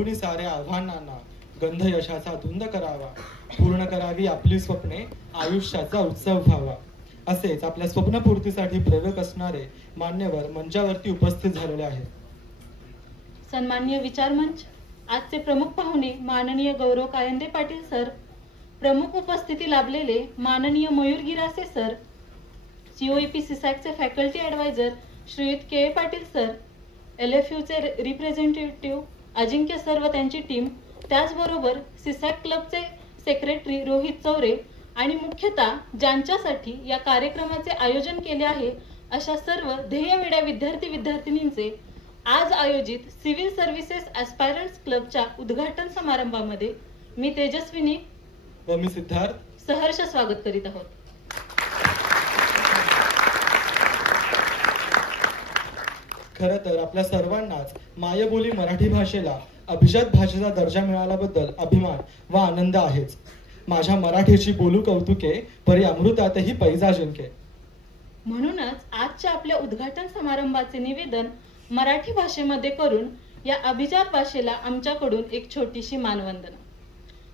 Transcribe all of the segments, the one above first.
पेलूनी साऱ्या आव्हानांना गंध यशाचा धुंद करावा, पूर्ण करावी आपली स्वप्ने, आयुष्याचा उत्सव व्हावा. असेच आपल्या स्वप्नपूर्तीसाठी प्रेरक असणारे मान्यवर मंचावरती उपस्थित झालेले आहेत. सन्माननीय विचारमंच, आजचे प्रमुख पाहुणे माननीय गौरव कायंदे पाटील सर, प्रमुख उपस्थिती लाभलेले माननीय मयूर गिरासे सर, COEP सिसॅकचे faculty adviser Shriyut K Patil sir, LFUचे रिप्रेझेंटेटिव्ह अजिंक्य सर व त्यांची टीम, त्याचबरोबर सिसॅक क्लबचे सेक्रेटरी रोहित चौरे आणि मुख्यतः ज्यांच्यासाठी या कार्यक्रमाचे आयोजन केले आहे अशा सर्व ध्येयवेड्या विद्यार्थी-विद्यार्थिनींचे आज आयोजित सिव्हिल सर्व्हिसेस ॲस्पायरंट्स क्लबच्या उद्घाटन समारंभामध्ये मी तेजस्विनी व मी सिद्धार्थ सहर्ष स्वागत करीत आहोत. खरं तर आपल्या सर्वांनाच मायबोली मराठी भाषेला अभिजात भाषेचा दर्जा मिळाल्याबद्दल अभिमान व आनंद आहेच. माझ्या मराठीची बोलू कौतुके, परी अमृतातही पैजा जिंके. म्हणूनच आजच्या आपल्या उद्घाटन समारंभाचे निवेदन मराठी भाषेमध्ये करून या अभिजात भाषेला आमच्याकडून एक छोटीशी मानवंदना.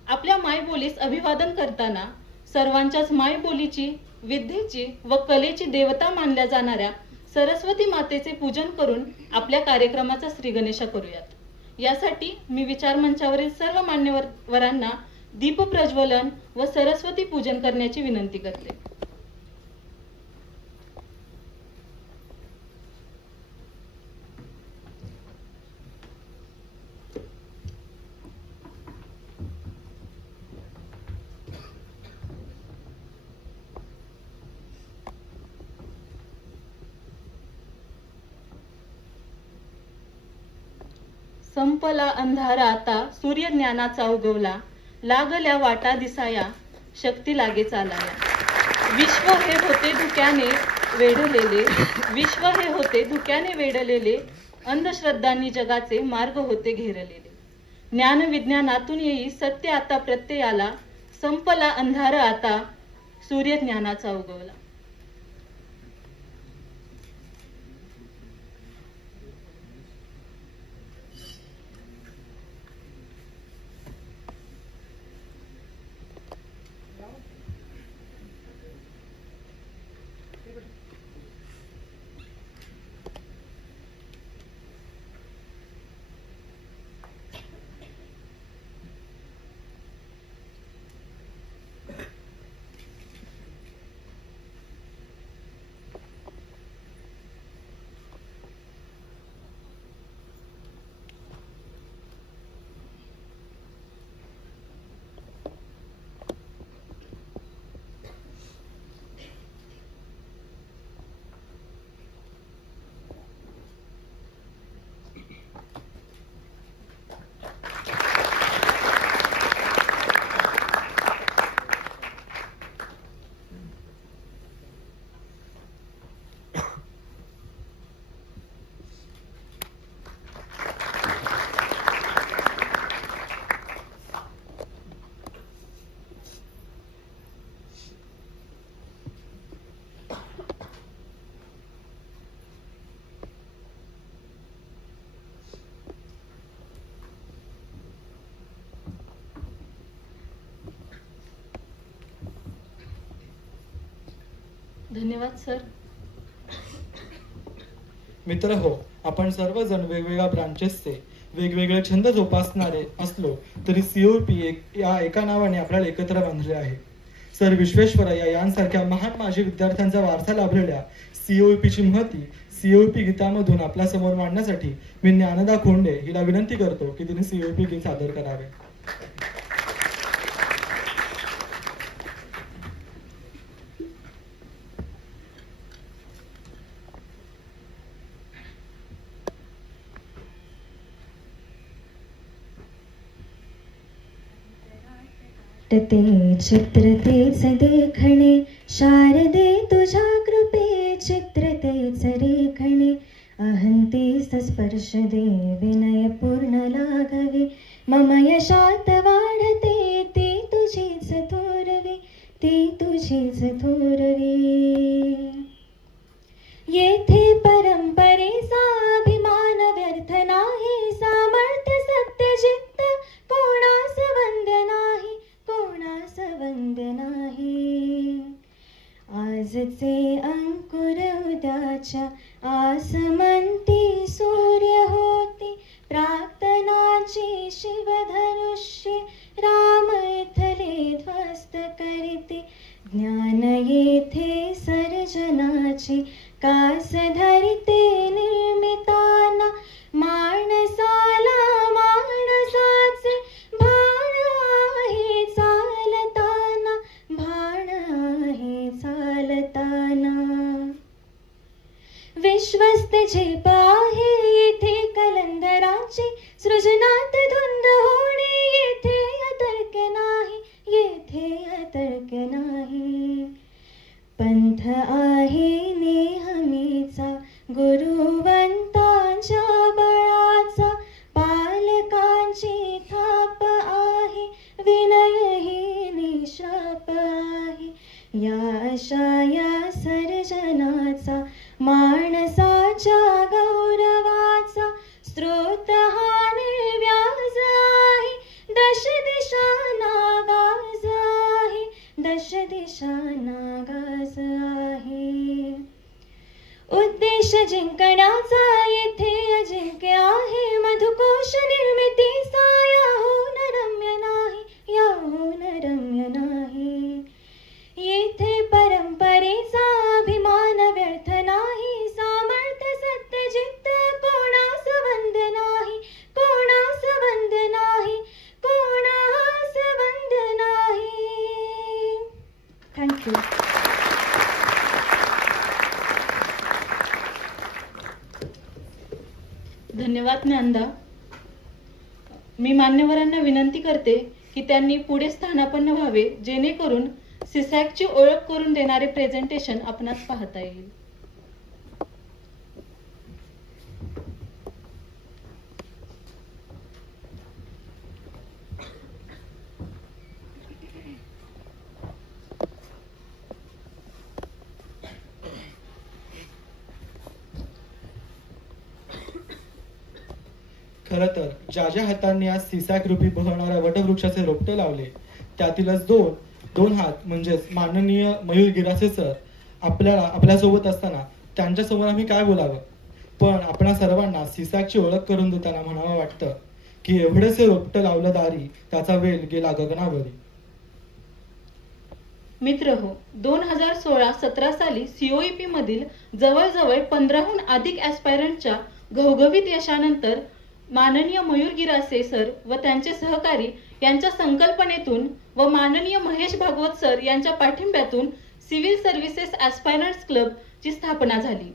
आपल्या मायबोलीस अभिवादन करताना सर्वांच्याच मायबोलीची, विद्येची व कलेची देवता मानल्या जाणाऱ्या सरस्वती मातेचे पूजन करून आपल्या कार्यक्रमाचा श्रीगणेशा करूयात. यासाठी मी विचारमंचावरील सर्व मान्यवरांना दीप प्रज्वलन व सरस्वती पूजन करण्याची विनंती करते. संपला अंधारा आता, सूर्य ज्ञानाचा उगवला, लागल्या वाटा दिसाया, शक्ती लागे चालाया. विश्व हे होते धुक्याने वेढलेले, विश्व हे होते धुक्याने वेढलेले, अंधश्रद्धांनी जगाचे मार्ग होते घेरलेले. ज्ञान विज्ञानातून येई सत्य आता प्रत्ययाला, संपला अंधारा आता, सूर्य ज्ञानाचा उगवला. धन्यवाद सर. मित्र हो, आपण सर्वजण वेगवेगळ्या ब्रांचेसचे वेगवेगळे छंद जोपासणारे असलो तरी COEP या एका नावाने आपल्याला एकत्र बांधले आहे. सर विश्वेश्वरय्या यांसारख्या महान माजी विद्यार्थ्यांचा वारसा लाभलेल्या COEP ची महती COEP गीतामधून आपल्या समोर मांडण्यासाठी मी ज्ञानदा खोंडे हिला विनंती करतो की तिने COEP गीत सादर करावे. ते चित्र तेच देखणे, शारदे तुझ्या कृपे चित्र तेच रेखणे, अहंतेस स्पर्श दे विनय पूर्ण लाघवे, मम यशात वाढते ती तुझीच थोरवी, ती तुझीच थोरवी. येथे परंपरेचा अभिमान व्यर्थ नाही, सामर्थ्य सत्य जे आजचे अंकुर उद्याच्या आसमंती सूर्य होती, प्रार्थनाची शिवधनुष्ये राम इथले ध्वस्त करीते, ज्ञान येथे सर्जनाची कास धरिते निर्मिताना, माणसाला माणसाचे भान आहे चालताना, भान आहे चालताना. विश्वस्त झेप आहे येथे कलंदराची, सृजनात धुंद होणे येथे अतर्क नाही, येथे अतर्क नाही. पंथ आहे नेहमीचा गुरुवंतांच्या बळाचा, पालकांची थाप आहे विनय ही निश्राप आहे. या अशा या सर्जनाचा माणसाच्या गौरवाचा स्रोत हा निर्व्याज आहे, दश दिशांना गाज आहे, दश दिशांना गाज आहे. उद्देश जिंकण्याचा येथे अजिंक्य आहे, मधुकोश निर्मितीचा याहून रम्य नाही, याहून रम्य नाही. येथे परंपरेचा अभिमान व्यर्थ नाही, सामर्थ्य सत्य जिद्द कोणास वंद नाही, कोणास वंद नाही, कोणास वंद नाही. थँक्यू. धन्यवाद ज्ञानदा. मी मान्यवरांना विनंती करते की त्यांनी पुढे स्थानापन्न व्हावे, जेणेकरून सिसॅकची ओळख करून देणारे प्रेझेंटेशन आपणास पाहता येईल. खरं तर ज्या हातांनी आज सिसॅक रूपी बहरणाऱ्या वटवृक्षाचे रोपटे लावले, त्यातीलच दोन हात म्हणजेच माननीय मयूर गिरासे सर आपल्यासोबत असताना त्यांच्यासमोर आम्ही काय बोलावं. पण आपणा सर्वांना सिसॅकची ओळख करून देताना म्हणावं वाटतं की एवढेसे रोपटं लावलं दारी, त्याचा वेल गेला गगनावरी. मित्र हो, 2016-17 साली COEP मधील जवळजवळ 15हून अधिक ॲस्पायरंटच्या घवघवीत यशानंतर माननीय मयूर गिरासे सर व त्यांचे सहकारी यांच्या संकल्पनेतून व माननीय महेश भागवत सर यांच्या पाठिंब्यातून सिव्हिल सर्व्हिसेस ॲस्पायरंट्स क्लब ची स्थापना झाली.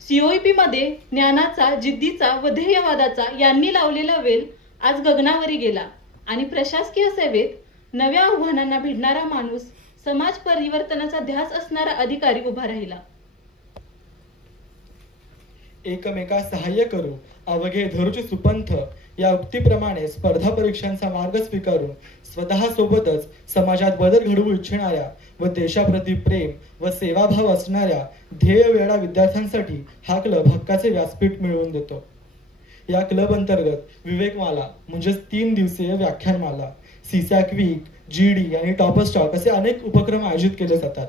COEP मध्ये ज्ञानाचा, जिद्दीचा व ध्येयवादाचा यांनी लावलेला वेल आज गगनावरी गेला आणि प्रशासकीय सेवेत नव्या आव्हानांना भिडणारा माणूस, समाज परिवर्तनाचा ध्यास असणारा अधिकारी उभा राहिला. एकमेकास सहाय्य करू, अवघे धरूचे सुपंथ या उक्तीप्रमाणे स्पर्धा परीक्षांचा मार्ग स्वीकारून स्वतः सोबतच समाजात बदल घडवू इच्छिणाऱ्या व देशाप्रती प्रेम व सेवाभाव असणाऱ्या ध्येयवेडा विद्यार्थ्यांसाठी हा क्लब हक्काचे व्यासपीठ मिळवून देतो. या क्लब अंतर्गत विवेकमाला म्हणजेच 3 दिवसीय व्याख्यानमाला, सिसॅक वीक, GD आणि टॉपर स्टॉक असे अनेक उपक्रम आयोजित केले जातात,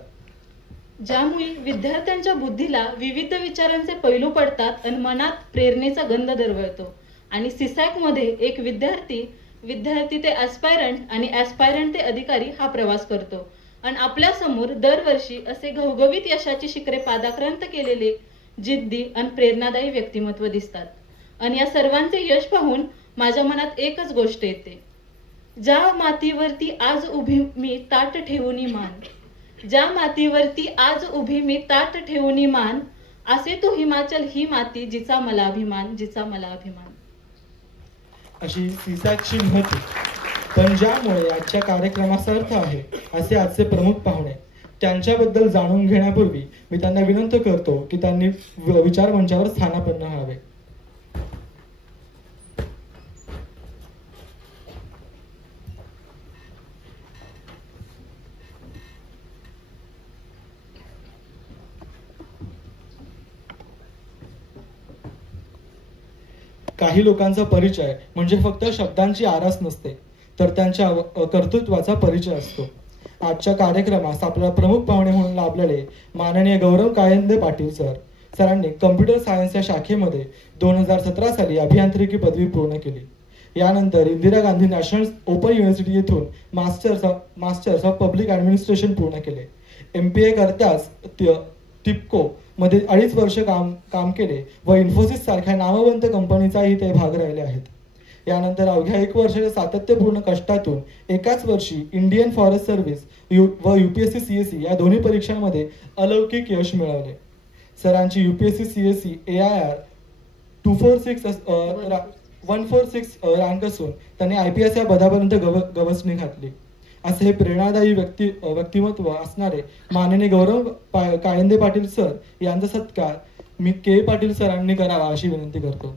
ज्यामुळे विद्यार्थ्यांच्या बुद्धीला विविध विचारांचे पैलू पडतात आणि मनात प्रेरणेचा गंध दरवळतो. आणि सिसॅक मध्ये एक विद्यार्थी ते ॲस्पायरंट आणि ॲस्पायरंट ते अधिकारी हा प्रवास करतो. आणि आपल्या समोर दरवर्षी असे घवघवीत यशाची शिखरे पादाक्रांत केलेले जिद्दी आणि प्रेरणादायी व्यक्तिमत्व दिसतात. आणि या सर्वांचे यश पाहून माझ्या मनात एकच गोष्ट येते, ज्या मातीवरती आज उभी मी ताट ठेवूनी मान, ज्या मातीवरती आज उभी मी ताट ठेवूनी मान, असे तो हिमाचल ही माती जिचा मला अभिमान, जिचा मला अभिमान. अशी सिसॅकची महती. पण ज्यामुळे आजच्या कार्यक्रमाचा अर्थ आहे असे आजचे प्रमुख पाहुणे, त्यांच्याबद्दल जाणून घेण्यापूर्वी मी त्यांना विनंती करतो की त्यांनी विचार मंचावर स्थानापन्न व्हावे. काही लोकांचा परिचय म्हणजे फक्त शब्दांची आरास नसते, तर त्यांच्या कर्तृत्वाचा परिचय असतो. आजच्या कार्यक्रमास आपल्याला प्रमुख पाहुणे म्हणून लाभलेले माननीय गौरव कायंदे पाटील सर. सरांनी कम्प्युटर सायन्स या शाखेमध्ये 2017 साली अभियांत्रिकी पदवी पूर्ण केली. यानंतर Indira Gandhi national open university येथून मास्टर्स ऑफ पब्लिक ॲडमिनिस्ट्रेशन पूर्ण केले. MPA करताच टिपको मध्ये 2.5 वर्ष काम केले व इन्फोसिस सारख्या नामवंत कंपनीचाही ते भाग राहिले आहेत. यानंतर अवघ्या 1 वर्षाच्या सातत्यपूर्ण कष्टातून एकाच वर्षी इंडियन फॉरेस्ट सर्व्हिस व UPSC CSE या दोन्ही परीक्षांमध्ये अलौकिक यश मिळवले. सरांची UPSC CSE AIR 146 रँक असून त्यांनी IPS या पदापर्यंत गवसणी घातली. असे हे प्रेरणादायी व्यक्तिमत्व असणारे माननीय गौरव कायंदे पाटील सर यांचा सत्कार मी के पाटील सरांनी करावा अशी विनंती करतो.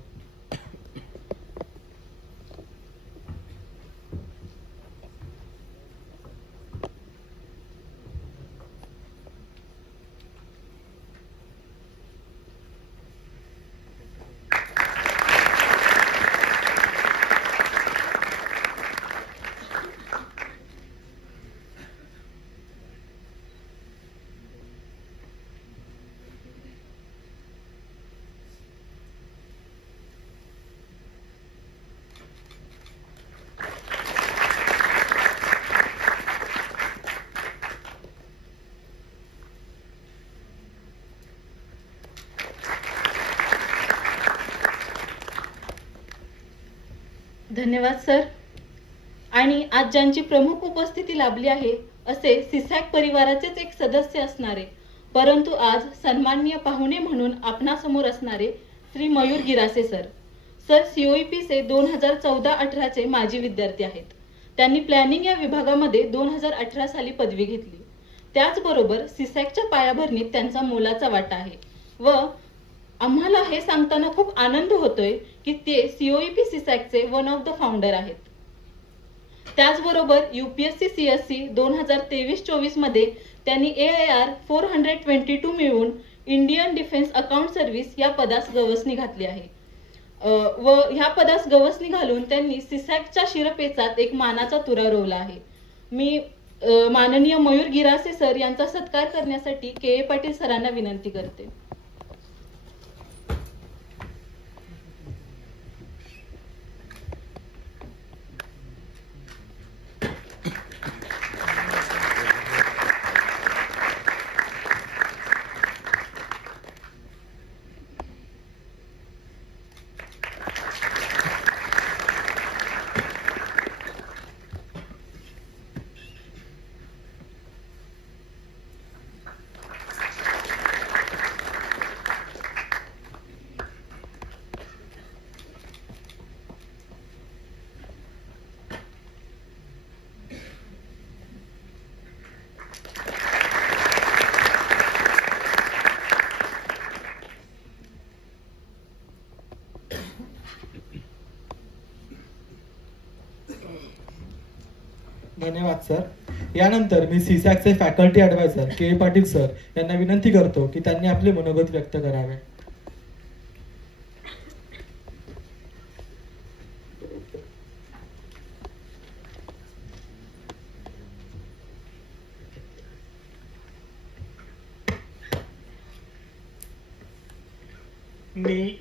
धन्यवाद सर. आणि आज ज्यांची प्रमुख उपस्थिती लाभली आहे असे सिसॅक परिवाराचेच एक सदस्य असणारे परंतु आज सन्माननीय पाहुणे म्हणून आपणासमोर असणारे Shri Mayur Girase sir. Sir COEP चे 2014-18 चे माजी विद्यार्थी आहेत. त्यांनी प्लॅनिंग या विभागामध्ये 2018 साली पदवी घेतली. त्याचबरोबर सिसॅकच्या पायाभरणीत त्यांचा मोलाचा वाटा आहे व आम्हाला हे सांगताना खूप आनंद होतोय की ते COEP सिसॅकचे वन ऑफ द फाउंडर आहेत. त्याचबरोबर UPSC CSE 2023-24 मध्ये त्यांनी AIR 422 मिळवून इंडियन डिफेन्स अकाउंट सर्व्हिस या पदास गवसणी घातली आहे व ह्या पदास गवसणी घालून त्यांनी सिसॅकच्या शिरपेचात एक मानाचा तुरा रोवला आहे. मी माननीय मयूर गिरासे सर यांचा सत्कार करण्यासाठी के पाटील सरांना विनंती करते. धन्यवाद सर. यानंतर मी सिसॅकचे फॅकल्टी ॲडवायझर के पाटील सर यांना विनंती करतो की त्यांनी आपले मनोगत व्यक्त करावे. मी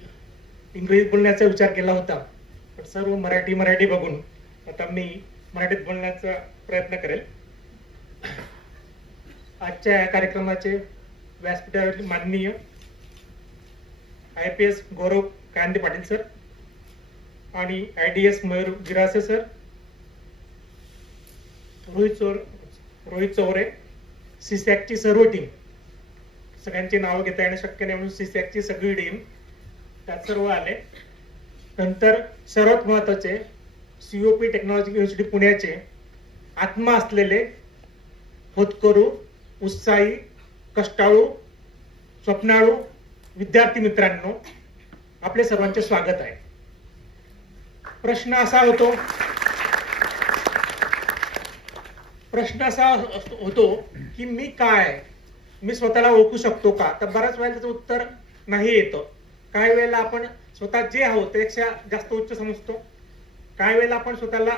इंग्रजीत बोलण्याचा विचार केला होता पण सर्व मराठी बघून आता मी मराठीत बोलण्याचा प्रयत्न करेल. आजच्या या कार्यक्रमाचे व्यासपीठावरील माननीय IPS गौरव कायंदे पाटील सर आणि IDS मयूर गिरासे सर, रोहित चौरे, सिसॅकची सर्व टीम, सगळ्यांची नावं घेता येणं शक्य नाही म्हणून सिसॅकची सगळी टीम त्यात सर्व आले. नंतर सर्वात महत्वाचे COP टेक्नॉलॉजी युनिव्हर्सिटी पुण्याचे आत्मा असलेले होतकरू, उत्साही, कष्टाळू, स्वप्नाळू विद्यार्थी मित्रांनो, आपले सर्वांचे स्वागत आहे. प्रश्न असा होतो की मी काय, मी स्वतःला ओळखू शकतो का? तर बऱ्याच वेळेला त्याचं उत्तर नाही येतं. काही वेळेला आपण स्वतः जे आहोत त्यापेक्षा जास्त उच्च समजतो, काही वेळेला आपण स्वतःला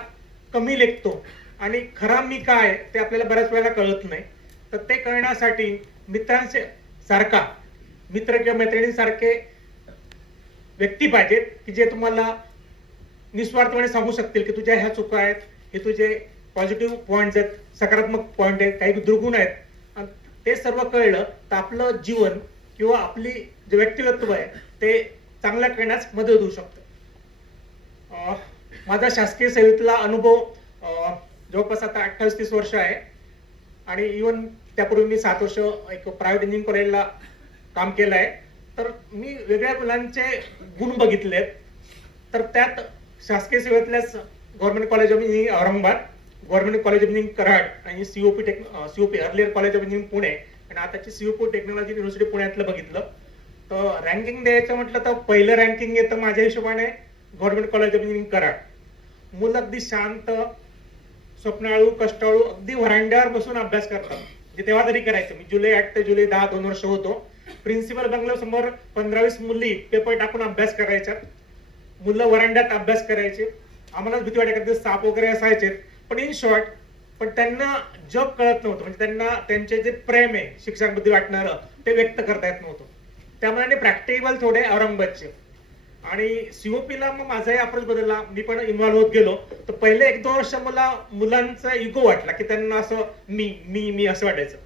कमी लेखतो आणि खरा मी काय ते आपल्याला बऱ्याच वेळेला कळत नाही. तर ते कळण्यासाठी मित्रांचे सारखा मित्र किंवा मैत्रिणींसारखे व्यक्ती पाहिजेत की जे तुम्हाला निस्वार्थपणे सांगू शकतील की तुझ्या ह्या चुका आहेत, हे तुझे पॉझिटिव्ह पॉइंट्स आहेत, सकारात्मक पॉइंट आहेत, काही दुर्गुण आहेत. आणि ते सर्व कळलं तर आपलं जीवन किंवा आपली जे व्यक्तिमत्व आहे ते चांगलं करण्यास मदत होऊ शकतं. माझा शासकीय सेवेतला अनुभव जवळपास आता 28-30 वर्ष आहे. आणि इव्हन त्यापूर्वी मी 7 वर्ष एक प्रायव्हेट इंजिनिअरिंग कॉलेजला काम केलं आहे. तर मी वेगळ्या मुलांचे गुण बघितलेत. तर त्यात शासकीय सेवेतल्याच government college of engineering Aurangabad, government college of engineering Karad आणि COP earlier college of engineering Pune आणि आताची सीओपी टेक्नॉलॉजी युनिव्हर्सिटी पुण्यातलं बघितलं. तर रँकिंग द्यायचं म्हटलं तर पहिलं रँकिंग येतं माझ्या हिशोबाने government college of engineering Karad. मुलं अगदी शांत, स्वप्नाळू, कष्टाळू, अगदी व्हरांड्यावर बसून अभ्यास करतात. जे तेव्हा तरी करायचं. मी जुलै 8 ते जुलै 10 2 वर्ष होतो. प्रिन्सिपल बंगल्यासमोर 15-20 मुली पेपर टाकून अभ्यास करायच्या. मुलं वरांड्यात अभ्यास करायचे. आम्हालाच भीती वाटायची, साप वगैरे असायचे. पण इन शॉर्ट, पण त्यांना जग कळत नव्हतं. म्हणजे त्यांना त्यांचे जे प्रेम आहे शिक्षकांबद्दल वाटणारं ते व्यक्त करता येत नव्हतं. त्यामुळे प्रॅक्टिकल थोडे औरंगाबादचे. आणि सीओपीला मग माझाही अप्रोच बदलला. मी पण इन्व्हॉल्व्ह होत गेलो. तर पहिले 1-2 वर्ष मला मुलांचा इगो वाटला की त्यांना असं मी असं वाटायचं.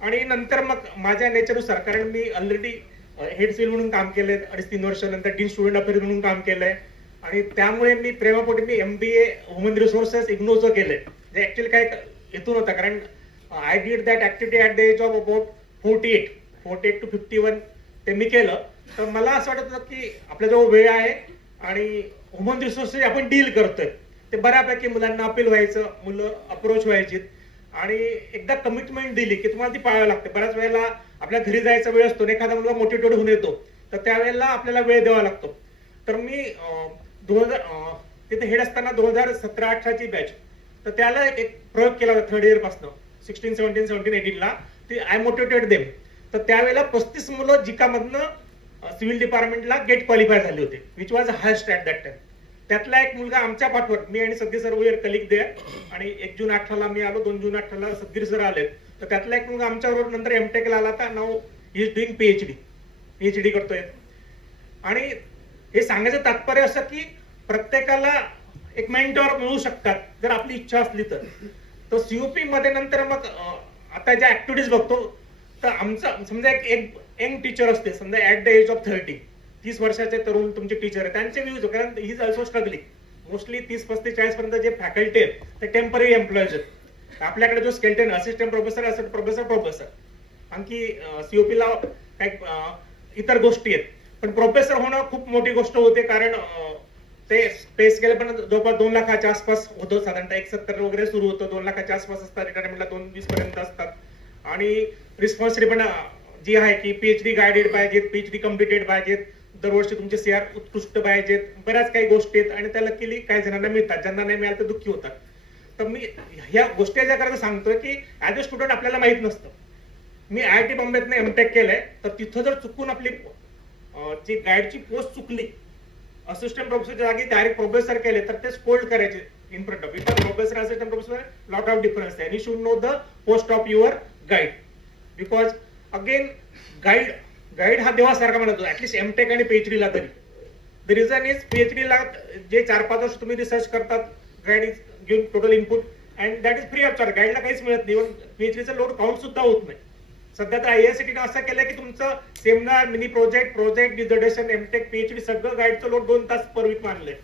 आणि नंतर मग माझ्या नेचरनुसार, कारण मी ऑलरेडी हेड सिव्हिल म्हणून काम केलंय 2.5-3 वर्ष, नंतर डीन स्टुडंट अफेअर्स म्हणून काम केलंय. आणि त्यामुळे मी प्रेमापोटी मी MBA ह्युमन रिसोर्सेस इग्नोचं केलंय. जे ऍक्च्युअली काय येतो नव्हता, कारण I did that activity at the age of about 48 to 51 ते मी केलं. तर मला असं वाटत होतं की आपल्याजवळ वेळ आहे आणि ह्युमन रिसोर्सेस आपण डील करतोय ते बऱ्यापैकी मुलांना अपील व्हायचं, मुलं अप्रोच व्हायची. आणि एकदा कमिटमेंट दिली की तुम्हाला ती पाळावी लागते. बऱ्याच वेळेला आपल्या घरी जायचा वेळ असतो, एखादा मुलगा मोटिवेटेड होऊन येतो, तर त्यावेळेला आपल्याला वेळ द्यावा लागतो. तर मी तिथे हेड असताना 2017-18ची बॅच, तर त्याला एक प्रयोग केला होता 3rd इयर पासून 16, 17, 18 ला. ती आय मोटिवेटेड देम. तर त्यावेळेला 35 मुलं जिकामधनं सिव्हिल डिपार्टमेंटला गेट क्वालिफाय झाले होते, which was highest at that time. त्यातला एक मुलगा आमच्या पाठवर, मी आणि सगळे सर्व कलिग दे, आणि 1 जून 18ला मी आलो, 2 जून 18ला सद्गीर सर आले. तर त्यातला एक मुलगा आमच्याबरोबर नंतर एमटेकला आला होता. नाव ही इज डुईंग पीएचडी करतोय. आणि हे सांगायचं तात्पर्य असं की प्रत्येकाला एक मेंटॉर मिळू शकतात जर आपली इच्छा असली तर. तो सीओपी मध्ये नंतर मग आता ज्या ऍक्टिव्हिटीज बघतो, तर आमचा समजा एक यंग टीचर असते, समजा ऍट द एज ऑफ 30 वर्षाचे तरुण तुमचे टीचर आहे, त्यांचे व्ह्यूज, कारण he is also struggling. Mostly 30-35-40 पर्यंत जे फॅकल्टी आहेत ते टेम्पररी एम्प्लॉईज आहेत. आपल्याकडे जो स्केल्टन असिस्टंट प्रोफेसर आणखी सीओपीला काही इतर गोष्टी आहेत. पण प्रोफेसर होणं खूप मोठी गोष्ट होते, कारण ते स्पेस गेले पण जवळपास 2 लाखाच्या आसपास होतं. साधारणतः 170 वगैरे सुरू होतं, 2 लाखाच्या आसपास असतात. रिटायरमेंटला 2-20 पर्यंत असतात. आणि रिस्पॉन्सिबिलिटी पण जी आहे की पीएचडी गायडेड पाहिजेत, पीएचडी कम्प्लिटेड पाहिजेत, दरवर्षी तुमचे CR उत्कृष्ट पाहिजेत, बऱ्याच काही गोष्टी आहेत. आणि त्या लकीली काही जणांना मिळतात, ज्यांना नाही मिळालं तर दुःखी होतात. तर मी ह्या गोष्टी ज्या करायला सांगतोय की ऍज अ स्टुडंट आपल्याला माहित नसतं. मी IIT बॉम्बेतनं एमटेक केलंय, तर तिथं जर चुकून आपली जी गाईडची पोस्ट चुकली, असिस्टंट प्रोफेसरच्या जागी डायरेक्ट प्रोफेसर केले, तर ते स्कोल्ड करायचे in front of it. Professor assistant professor lot of difference आहे. You should know the post of your guide, because again guide हा देवासारखा म्हणतो, ऍटलीस्ट एमटेक आणि पीएचडीला तरी. द रिझन इज पीएचडीला जे 4-5 वर्ष तुम्ही रिसर्च करतात, guide is giving total input and that is free of charge. गाईडला काहीच मिळत नाही. इव्हन पीएचडीचा लोड काउंट सुद्धा होत नाही. सध्या तर IIScTने असं केलं की तुमचं seminar, mini project dissertation, MTech, PhD सगळं गाईडचं लोड 2 तास पर वीक मानलंय.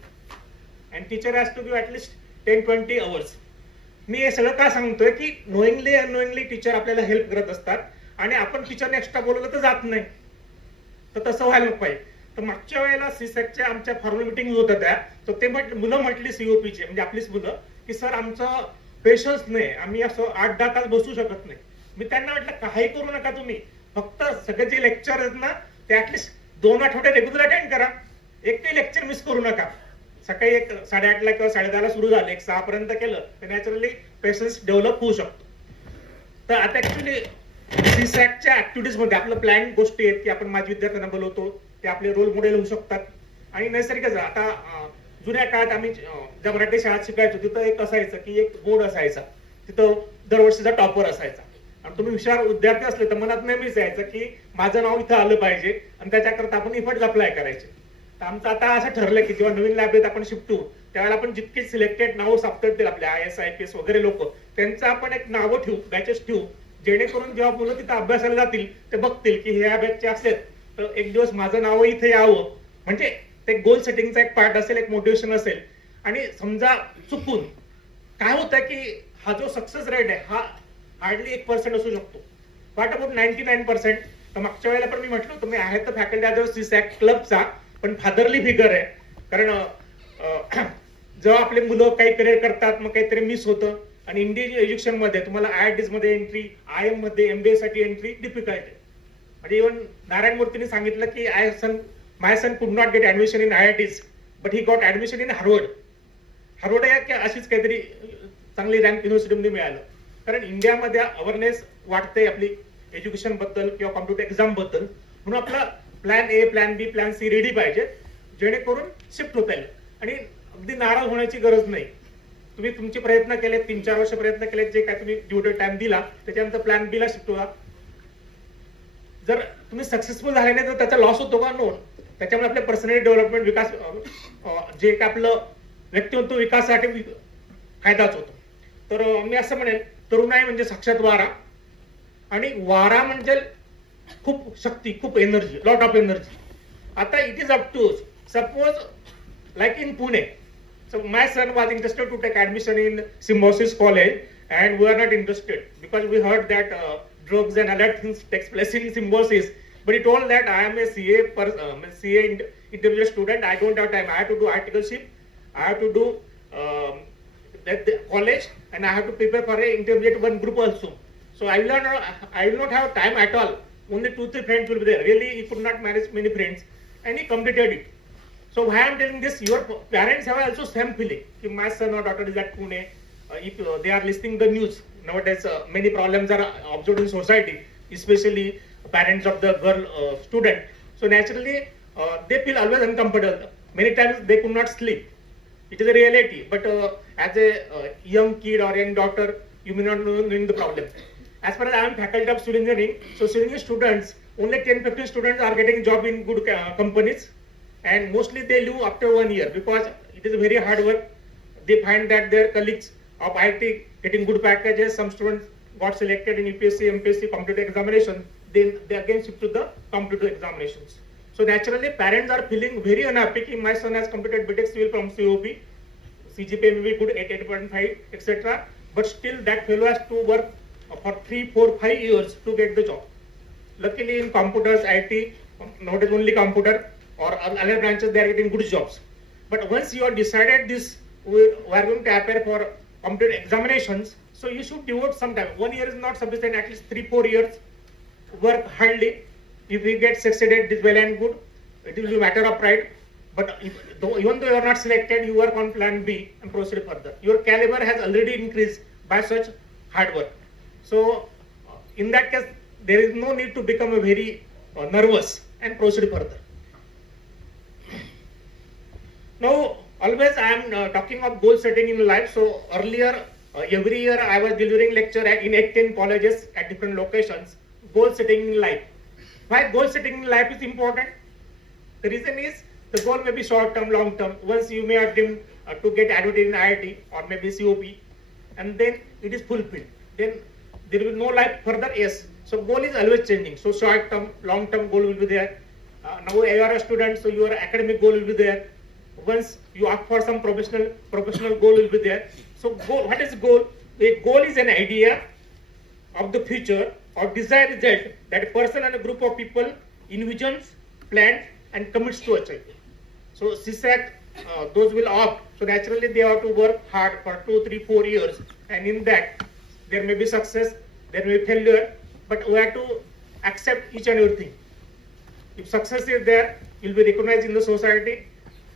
And teacher has to give at least 10-20 hours. मी हे सगळं का सांगतोय की नोईंगली अननोईंगली टीचर आपल्याला हेल्प करत असतात आणि आपण टीचरने एक्स्ट्रा बोलवलं तर जात नाही. तर तसं व्हायला नको पाहिजे. तर मागच्या वेळेला सीसॅकच्या आमच्या फॉर्मल मिटिंग होत्या त्या, तर ते मुलं म्हटली सीओपीचे, म्हणजे आपलीच मुलं, की सर आमचं पेशन्स नाही, आम्ही असं 8-10 तास बसू शकत नाही. मी त्यांना म्हटलं काही करू नका तुम्ही, फक्त सगळे जे लेक्चर आहेत ना ते ऍटलीस्ट 2 आठवडे रेग्युलर अटेंड करा. एकही लेक्चर मिस करू नका. सकाळी 8:30ला किंवा 10:30ला सुरू झालं, 6 पर्यंत केलं तर नॅचरली पेशन्स डेव्हलप होऊ शकतो. तर आता ऍक्च्युली सीसॅकच्या ऍक्टिव्हिटीज मध्ये आपलं प्लॅन गोष्टी आहेत की आपण माझ्या विद्यार्थ्यांना बोलवतो, ते आपले रोल मॉडेल होऊ शकतात. आणि नैसर्गिकच आता जुन्या काळात आम्ही ज्या मराठी शाळेत शिकायचो तिथं एक असायचं की एक बोर्ड असायचा, तिथं दरवर्षीचा टॉपर असायचा आणि तुम्ही हुशार विद्यार्थी असले तर मनात नेहमीच यायचं की माझं नाव इथं आलं पाहिजे आणि त्याच्याकरता आपण इफर्ट्स अप्लाय करायचे. तर आमचं आता असं ठरलं की जेव्हा नवीन लायब्ररीत आपण शिफ्ट होऊ त्यावेळेला आपण जितके सिलेक्टेड नावं सापडतील आपल्या IAS IPS वगैरे लोक त्यांचं आपण एक नावं ठेवू, बॅचेस ठेवू, जेणेकरून जेव्हा मुलं तिथं अभ्यासाला जातील ते बघतील की ह्या बॅचचे असलेत तर एक दिवस माझं नाव इथे यावं. म्हणजे ते गोल सेटिंगचा एक पार्ट असेल, एक मोटिवेशन असेल. आणि समजा चुकून काय होतं की हा जो सक्सेस रेट आहे हा हार्डली 1% असू शकतो. What about 99%? तर मागच्या वेळेला पण मी म्हटलं होतं मी आहे तर फॅकल्टी ॲज CSAC क्लबचा पण फादरली फिगर आहे. कारण जेव्हा आपले मुलं काही करिअर करतात मग काहीतरी मिस होतं आणि इंडियन एज्युकेशन मध्ये तुम्हाला IITs मध्ये एंट्री, IIM मध्ये MBA साठी एंट्री डिफिकल्ट आहे. म्हणजे इव्हन नारायण मूर्तीने सांगितलं की माय सन कुड not gate admission in IITs but he got admission in Harvard. Harvard अशीच काहीतरी चांगली रँक युनिव्हर्सिटीमध्ये मिळालं. कारण इंडियामध्ये अवेअरनेस वाटते आपली एज्युकेशन बद्दल किंवा कॉम्प्युटर एक्झाम बद्दल, म्हणून आपला plan A, plan B, plan C ready पाहिजे जेणेकरून शिफ्ट होता येईल. आणि अगदी नाराज होण्याची गरज नाही. तुम्ही तुमचे प्रयत्न केले, 3-4 वर्ष प्रयत्न केले, जे काय तुम्ही ड्युटी टाइम दिला त्याच्यानंतर प्लॅन B ला शिफ्ट व्हा. जर तुम्ही सक्सेसफुल झाले नाही तर त्याचा लॉस होतो का? नो. त्याच्यामुळे आपल्या पर्सनॅलिटी डेव्हलपमेंट विकास जे काय आपलं व्यक्तिमत्व विकासासाठी फायदाच होतो. तर मी असं म्हणेल तरुणाई म्हणजे साक्षात वारा आणि वारा म्हणजे खूप शक्ती, खूप एनर्जी, लॉट ऑफ एनर्जी. आता it is up to suppose like in Pune. So my son was interested to take admission in Symbiosis College and we are not interested because we heard that drugs and other things takes place in Symbiosis. But he told that I am a CA intermediate student. I don't have time. I have to do articleship. I have to do the college and I have to prepare for a intermediate one group also. So I will not have time at all. Only 2-3 friends will be there. Really, he could not manage many friends and he completed it. So why I am telling this, your parents have also same feeling. If my son or daughter is at Pune, if they are listening the news, nowadays many problems are observed in society, especially parents of the girl student. So naturally they feel always uncomfortable. Many times they could not sleep. It is a reality. But as a young kid or young daughter, you may not know the problem. As far as I am faculty of civil engineering, so civil engineering students, only 10-15 students are getting job in good companies. And mostly they leave after 1 year because it is very hard work. They find that their colleagues of IT getting good packages. Some students got selected in UPSC, MPSC, computer examination. Then they again shift to the computer examinations. So naturally, parents are feeling very unhappy. My son has completed BTech Civil from COP. CGPA may be good 8.5, etc. But still, that fellow has to work for 3, 4, 5 years to get the job. Luckily, in computers, IT, nowadays only computer. Or other branches, they are getting good jobs. But once you have decided this, we are going to appear for computer examinations, so you should devote some time. 1 year is not sufficient, at least 3-4 years. Work hardly. If we get succeeded, it is well and good. It will be a matter of pride. But even though you are not selected, you work on plan B and proceed further. Your caliber has already increased by such hard work. So in that case, there is no need to become a very nervous and proceed further. Now, always I am talking of goal setting in life. So earlier, every year I was delivering lecture in 8-10 colleges at different locations. Goal setting in life. Why goal setting in life is important? The reason is the goal may be short term, long term. Once you may attempt to get admitted in IIT or maybe COP, and then it is fulfilled. Then there will be no life further. Yes. So goal is always changing. So short term, long term goal will be there. Now you are a student, so your academic goal will be there. Once you opt for some professional goal will be there. So what is goal? A goal is an idea of the future or desired result that a person and a group of people envisions, plans and commits to achieve. So CSAC, those will opt. So naturally they have to work hard for 2, 3, 4 years, and in that there may be success, there may be failure, but we have to accept each and everything. If success is there, you'll be recognized in the society.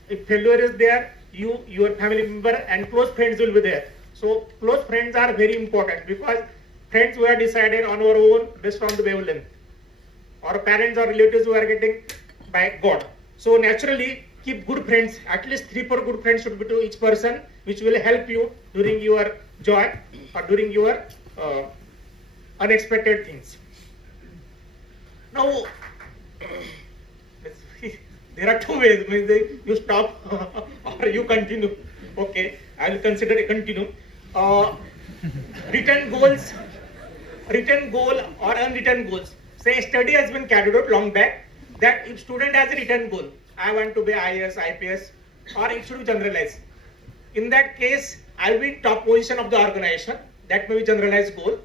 If failure is there, you, your family member and close friends will be there. So close friends are very important because friends we are decided on our own based on the wavelength. Our parents or relatives we are getting by God. So naturally keep good friends. At least 3-4 good friends should be to each person, which will help you during your joy or during your unexpected things. Now, there are 2 ways. Means you stop or you continue. Okay, I will consider it continue. Written goals, written goal or unwritten goals. Say a study has been carried out long back that if student has a written goal, I want to be IAS, IPS, or it should be generalized. In that case, I will be top position of the organization. That may be generalized goal.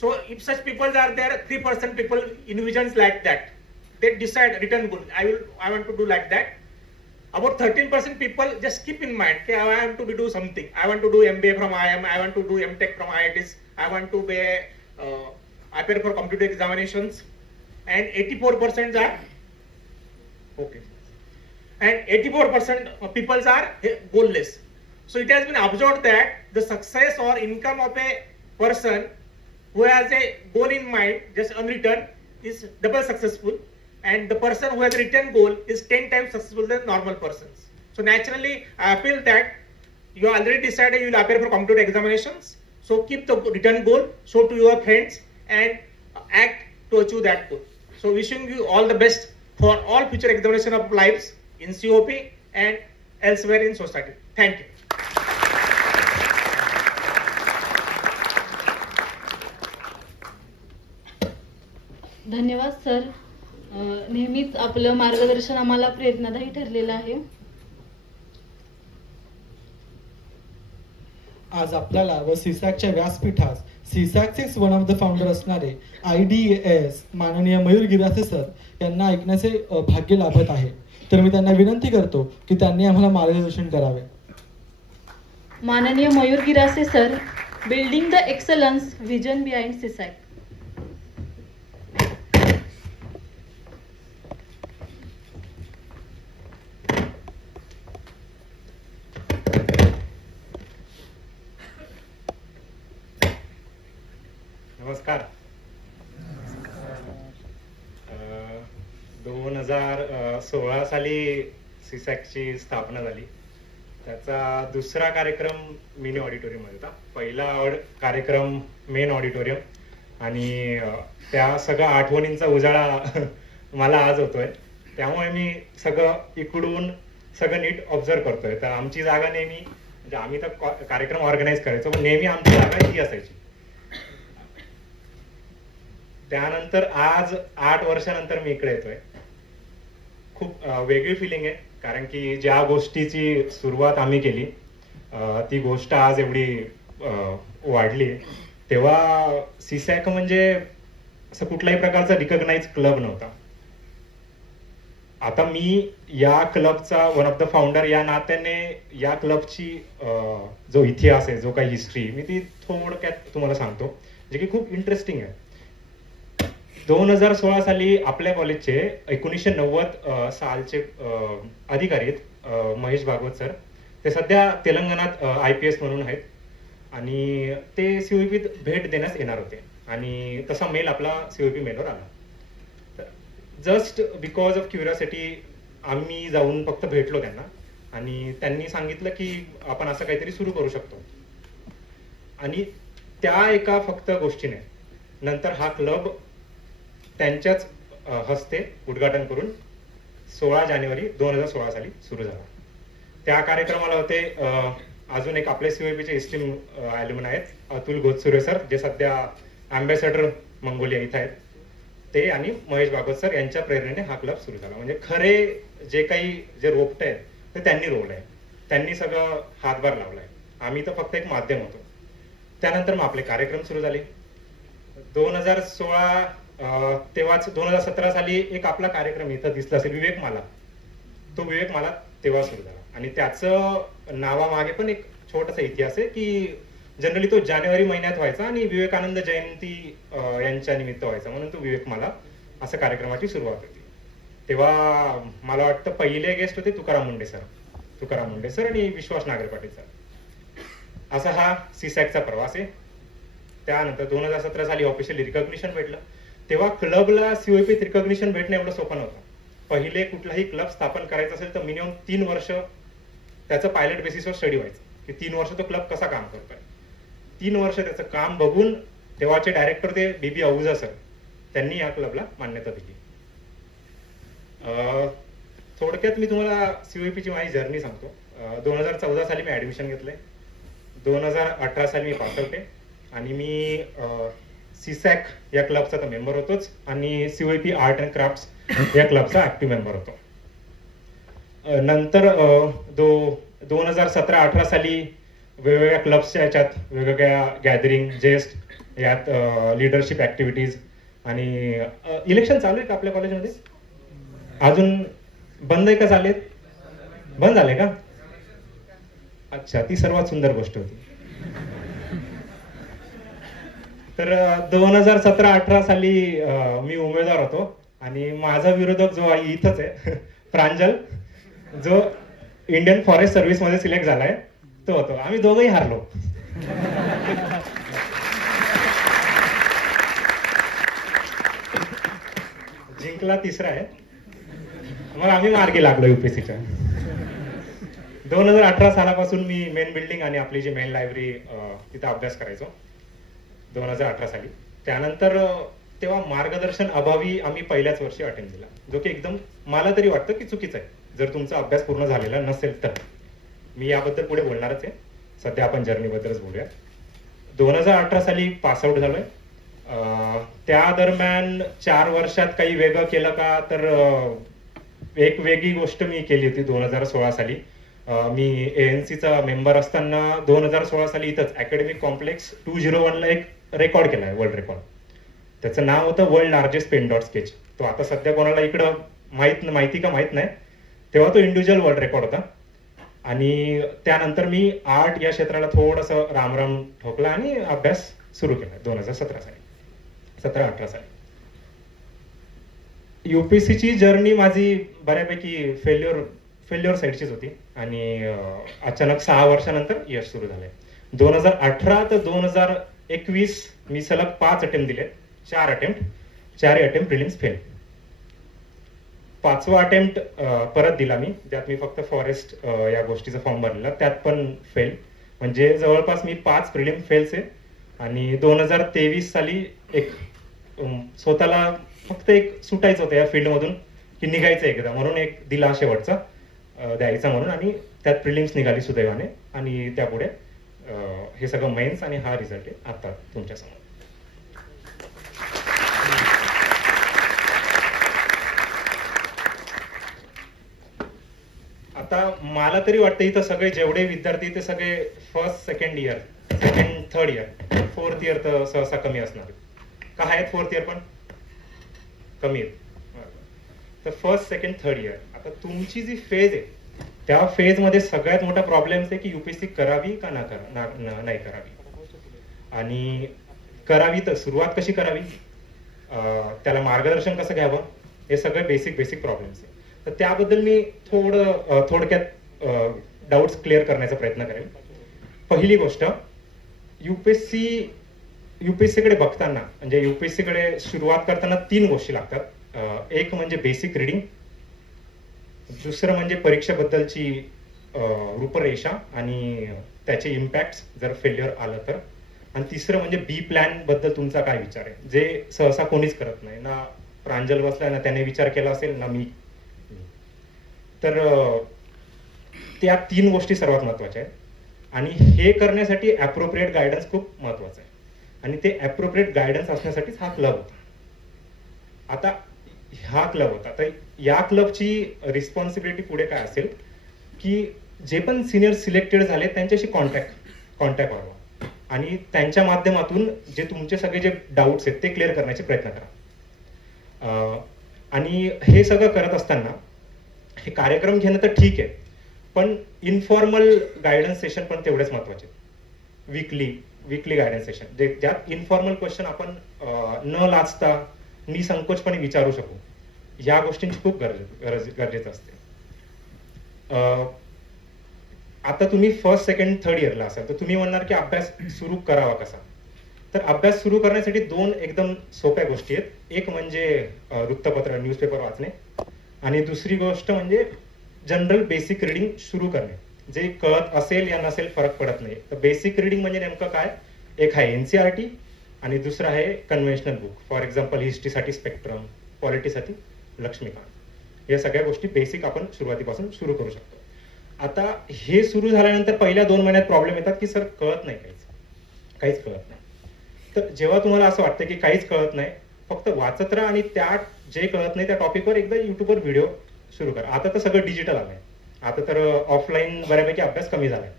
So if such people are there, 3% people envisions like that. They decide written goal. I want to do like that. About 13% people just keep in mind, okay, I want to do something. I want to do MBA from IIM. I want to do MTech from IITs. I want to be I prepare for computer examinations. And 84% are okay. And 84% people are goalless. So it has been observed that the success or income of a person who has a goal in mind, just unwritten, is double successful, and the person who has a written goal is 10 times successful than normal persons. So naturally, I feel that you already decided you will appear for computer examinations. So keep the written goal, show to your friends, and act to achieve that goal. So wishing you all the best for all future examination of lives in COP and elsewhere in society. Thank you. धन्यवाद sir. नेहमीच आपलं मार्गदर्शन आम्हाला प्रेरणादायी ठरलेलं आहे. आज आपल्याला व सीसॅकच्या व्यासपीठास सीसॅकचे वन ऑफ द फाउंडर असणारे IDAS माननीय मयूर गिरासे सर यांना ऐकण्याचे भाग्य लाभत आहे. तर मी त्यांना विनंती करतो की त्यांनी आम्हाला मार्गदर्शन करावे. माननीय Mayur Girase sir, building the excellence vision behind Sisac. नमस्कार. 2016 साली सीसॅकची स्थापना झाली. त्याचा दुसरा कार्यक्रम मिनी ऑडिटोरियम होता. पहिला कार्यक्रम मेन ऑडिटोरियम आणि त्या सगळ्या आठवणींचा उजाळा मला आज होतोय. त्यामुळे मी सगळं इकडून सगळं नीट ऑब्झर्व करतोय. तर आमची जागा नेहमी म्हणजे आम्ही तर कार्यक्रम ऑर्गनाईज करायचो पण नेहमी आमची जागा ही असायची. त्यानंतर आज 8 वर्षानंतर मी इकडे येतोय. खूप वेगळी फिलिंग आहे कारण की ज्या गोष्टीची सुरुवात आम्ही केली ती गोष्ट आज एवढी वाढली. तेव्हा सीसॅक म्हणजे असं कुठल्याही प्रकारचा रिकॉग्नाइज क्लब नव्हता. आता मी या क्लबचा वन ऑफ द फाउंडर या नात्याने या क्लबची जो इतिहास आहे, जो काही हिस्ट्री, मी ती थोडक्यात तुम्हाला सांगतो जे की खूप इंटरेस्टिंग आहे. 2016 साली आपल्या कॉलेजचे 1990 सालचे अधिकारी आहेत महेश भागवत सर. ते सध्या तेलंगणात IPS म्हणून आहेत आणि ते COEPत भेट देण्यास येणार होते आणि तसा मेल आपला COEP मेलवर आला. जस्ट बिकॉज ऑफ क्युरिओसिटी आम्ही जाऊन फक्त भेटलो त्यांना आणि त्यांनी सांगितलं की आपण असं काहीतरी सुरू करू शकतो. आणि त्या एका फक्त गोष्टीने नंतर हा क्लब त्यांच्याच हस्ते उद्घाटन करून 16 जानेवारी 2016 साली सुरू झाला. त्या कार्यक्रमाला होते अजून एक आपले COEPचे एस्टीम ॲल्युमन आहेत अतुल गोतसुरे सर, जे सध्या अँबॅसेडर मंगोलिया इथं आहेत, ते आणि महेश भागवत सर यांच्या प्रेरणेने हा क्लब सुरू झाला. म्हणजे खरे जे काही जे रोपटे आहेत ते त्यांनी रोवलंय, त्यांनी सगळं हातभार लावलाय. आम्ही तर फक्त एक माध्यम होतो. त्यानंतर मग आपले कार्यक्रम सुरू झाले. 2016 तेव्हाच 2017 साली एक आपला कार्यक्रम इथं दिसला असेल विवेकमाला. तो विवेकमाला तेव्हा सुरू झाला आणि त्याचं नावामागे पण एक छोटासा इतिहास आहे की जनरली तो जानेवारी महिन्यात व्हायचा आणि विवेकानंद जयंती यांच्या निमित्त व्हायचा, म्हणून तो विवेकमाला असं कार्यक्रमाची सुरुवात होती. तेव्हा मला वाटतं पहिले गेस्ट होते तुकाराम मुंडे सर आणि विश्वास नागर पाटील सर. असा हा सीसॅकचा प्रवास आहे. त्यानंतर 2017 साली ऑफिशियली रिकॉग्निशन भेटलं. तेव्हा क्लबला COEPत रिकॉग्निशन भेटणं एवढं सोपं नव्हतं, पहिले कुठलाही क्लब स्थापन करायचा असेल तर मिनिमम 3 वर्ष त्याचं पायलट बेसिसवर स्टडी व्हायचं की 3 वर्ष तो क्लब कसा काम करतोय. 3 वर्ष त्याचं काम बघून तेव्हाचे डायरेक्टर ते बीबी आहुजा सर त्यांनी या क्लबला मान्यता दिली. थोडक्यात मी तुम्हाला COEP ची माझी जर्नी सांगतो. 2014 साली मी ऍडमिशन घेतलंय. 2018 साली मी पास आउट आहे आणि मी CSAC या क्लबचा तर मेंबर होतोच आणि COEP आर्ट अँड क्राफ्ट्स या क्लबचा ऍक्टिव्ह मेंबर होतो. नंतर 2017-18 साली वेगवेगळ्या क्लब्सच्या याच्यात वेगवेगळ्या गॅदरिंग जेस्ट यात लिडरशिप ऍक्टिव्हिटीज आणि इलेक्शन चालू आहे का आपल्या कॉलेजमध्ये? अजून बंद आहे का? झालेत? बंद झाले का? अच्छा, ती सर्वात सुंदर गोष्ट होती. तर 2017-18 साली मी उमेदवार होतो आणि माझा विरोधक जो आहे इथंच आहे प्रांजल, जो इंडियन फॉरेस्ट सर्व्हिस मध्ये सिलेक्ट झालाय तो होतो. आम्ही दोघंही हारलो. जिंकला तिसरा आहे, मग आम्ही मार्गी लागलो UPSCच्या. 2018 सालापासून मी मेन बिल्डिंग आणि आपली जी मेन लायब्ररी तिथं अभ्यास करायचो 2018 साली. त्यानंतर तेव्हा मार्गदर्शन अभावी आम्ही पहिल्याच वर्षी अटेम्प्ट दिला, जो की एकदम मला तरी वाटतं की चुकीचं आहे जर तुमचा अभ्यास पूर्ण झालेला नसेल तर. मी याबद्दल पुढे बोलणारच आहे, सध्या आपण जर्नीबद्दलच बोलूया. 2018 साली पासआउट झालोय. त्या दरम्यान 4 वर्षात काही वेगळं केलं का तर एक वेगळी गोष्ट मी केली होती 2016 साली. मी ANCचा मेंबर असताना 2016 साली इथंच अकॅडमिक कॉम्प्लेक्स 201 ला एक रेकॉर्ड केलाय, वर्ल्ड रेकॉर्ड. त्याचं नाव होतं world largest pen dot sketch. तो आता सध्या कोणाला इकडं माहिती का माहित नाही, तेव्हा तो इंडिव्हिज्युअल वर्ल्ड रेकॉर्ड होता. आणि त्यानंतर मी आर्ट या क्षेत्राला थोडंसं रामराम ठोकला आणि अभ्यास सुरू केला 2017 साली, 17-18 साली. UPSCची जर्नी माझी बऱ्यापैकी फेल्युअर साईडचीच होती आणि अचानक 6 वर्षानंतर यश सुरू झालंय. 2018 ते 2021 मी सलग 5 अटेम्प्ट दिले, 4 अटेम्प्ट प्रिलिम्स फेल. 5वा अटेम्प्ट परत दिला मी, ज्यात मी फक्त फॉरेस्ट या गोष्टीचा फॉर्म भरलेला, त्यात पण फेल. म्हणजे जवळपास मी 5 प्रिलिम फेल्स आहे. आणि 2023 साली एक स्वतःला फक्त एक सुटायचं होतं या फील्डमधून की निघायचं एकदा, म्हणून एक दिला शेवटचा द्यायचा म्हणून, आणि त्यात प्रिलिम्स निघाली सुदैवाने. आणि त्यापुढे हे सगळं मेन्स आणि हा रिझल्ट आहे आता तुमच्यासमोर. आता मला तरी वाटतं इथं सगळे जेवढे विद्यार्थी ते सगळे first second year, third year, 4th year तर सहसा कमी असणार. का आहेत 4th इयर पण कमी आहेत? तर फर्स्ट सेकंड थर्ड इयर, आता तुमची जी फेज आहे त्या फेज मध्ये सगळ्यात मोठा प्रॉब्लेम आहे की UPSC करावी का नाही करावी. आणि करावी तर सुरुवात कशी करावी, त्याला मार्गदर्शन कसं घ्यावं, हे सगळे बेसिक प्रॉब्लेम्स आहे. तर त्याबद्दल मी थोडक्यात डाऊट्स क्लिअर करण्याचा प्रयत्न करेन. पहिली गोष्ट, UPSC कडे बघताना, म्हणजे UPSC कडे सुरुवात करताना 3 गोष्टी लागतात. एक म्हणजे बेसिक रिडिंग, दुसरं म्हणजे परीक्षेबद्दलची रूपरेषा आणि त्याचे इम्पॅक्ट जर फेल्युअर आलं तर, आणि तिसरं म्हणजे बी प्लॅन बद्दल तुमचा काय विचार आहे, जे सहसा कोणीच करत नाही. ना प्रांजल बसला ना त्याने विचार केला असेल ना मी. तर त्या 3 गोष्टी सर्वात महत्वाच्या आहेत आणि हे करण्यासाठी ॲप्रोप्रिएट गायडन्स खूप महत्वाचं आहे. आणि ते ॲप्रोप्रिएट गायडन्स असण्यासाठीच हा क्लब होता. आता हा क्लब होता, तर या क्लबची रिस्पॉन्सिबिलिटी पुढे काय असेल की जे पण सिनियर सिलेक्टेड झाले त्यांच्याशी कॉन्टॅक्ट व्हावा आणि त्यांच्या माध्यमातून जे तुमचे सगळे जे डाऊट्स आहेत ते क्लिअर करण्याचे प्रयत्न करा. आणि हे सगळं करत असताना हे कार्यक्रम घेणं तर ठीक आहे, पण इन्फॉर्मल गायडन्स सेशन पण तेवढेच महत्वाचे. वीकली गायडन्स सेशन, ज्यात इन्फॉर्मल क्वेश्चन आपण न लाजता निसंकोचपणे विचारू शकू, या गोष्टींची खूप गरजेचं असते. आता तुम्ही फर्स्ट सेकंड थर्ड इयरला असाल तर तुम्ही म्हणणार की अभ्यास सुरू करावा कसा. तर अभ्यास सुरू करण्यासाठी 2 एकदम सोप्या गोष्टी आहेत. एक म्हणजे वृत्तपत्र, न्यूजपेपर वाचणे, आणि दुसरी गोष्ट म्हणजे जनरल बेसिक रिडिंग सुरू करणे. जे कळत असेल या नसेल फरक पडत नाही. तर बेसिक रिडिंग म्हणजे नेमकं काय, एक आहे NCERT आणि दुसरं आहे कन्व्हेन्शनल बुक. फॉर एक्झाम्पल हिस्ट्रीसाठी स्पेक्ट्रम, पॉलिटीसाठी लक्ष्मीकांत. या सगळ्या गोष्टी बेसिक आपण सुरुवातीपासून सुरू करू शकतो. आता हे सुरू झाल्यानंतर पहिल्या 2 महिन्यात प्रॉब्लेम येतात की सर कळत नाही, काहीच कळत नाही. तर जेव्हा तुम्हाला असं वाटतं की काहीच कळत नाही, फक्त वाचत राहा आणि त्या जे कळत नाही त्या टॉपिकवर एकदा युट्यूबवर व्हिडिओ सुरू करा. आता तर सगळं डिजिटल आलंय. आता तर ऑफलाईन बऱ्यापैकी अभ्यास कमी झालाय,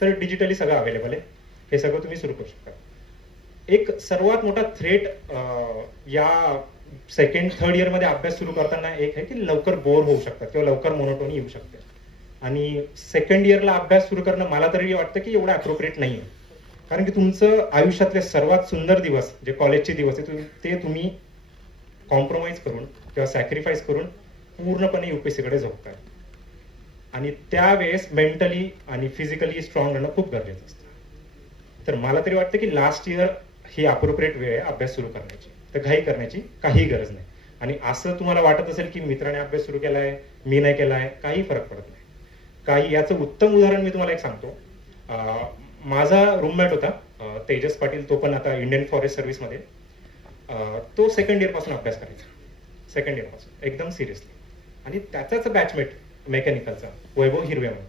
तर डिजिटली सगळं अवेलेबल आहे. हे सगळं तुम्ही सुरू करू शकता. एक सर्वात मोठा थ्रेट या सेकंड थर्ड इयर मध्ये अभ्यास सुरू करताना एक आहे की लवकर बोर होऊ शकतात किंवा लवकर मोनोटोनी येऊ शकते. आणि सेकंड इयरला अभ्यास सुरू करणं मला तरी वाटतं की एवढं अप्रोप्रिएट नाहीये. कारण की तुमचं आयुष्यातले सर्वात सुंदर दिवस जे कॉलेजचे दिवस आहे ते तुम्ही कॉम्प्रोमाइज करून किंवा सॅक्रिफाईस करून पूर्णपणे UPSCकडे झोपताय. आणि त्यावेळेस मेंटली आणि फिजिकली स्ट्रॉंग राहणं खूप गरजेचं असतं. तर मला तरी वाटतं की लास्ट इयर ही अप्रोप्रिएट वेळ आहे अभ्यास सुरू करण्याची. तर घाई करण्याची काही गरज नाही. आणि असं तुम्हाला वाटत असेल की मित्राने अभ्यास सुरू केलाय, मी नाही केलाय, काही फरक पडत नाही. काही याचं उत्तम उदाहरण मी तुम्हाला एक सांगतो. माझा रूममेट होता तेजस पाटील, तो पण आता इंडियन फॉरेस्ट सर्व्हिसमध्ये. तो सेकंड इयर पासून अभ्यास करायचा, सेकंड इयर पासून एकदम सिरियसली. आणि त्याचाच बॅचमेट मेकॅनिकलचा वैभव हिरवे म्हणून,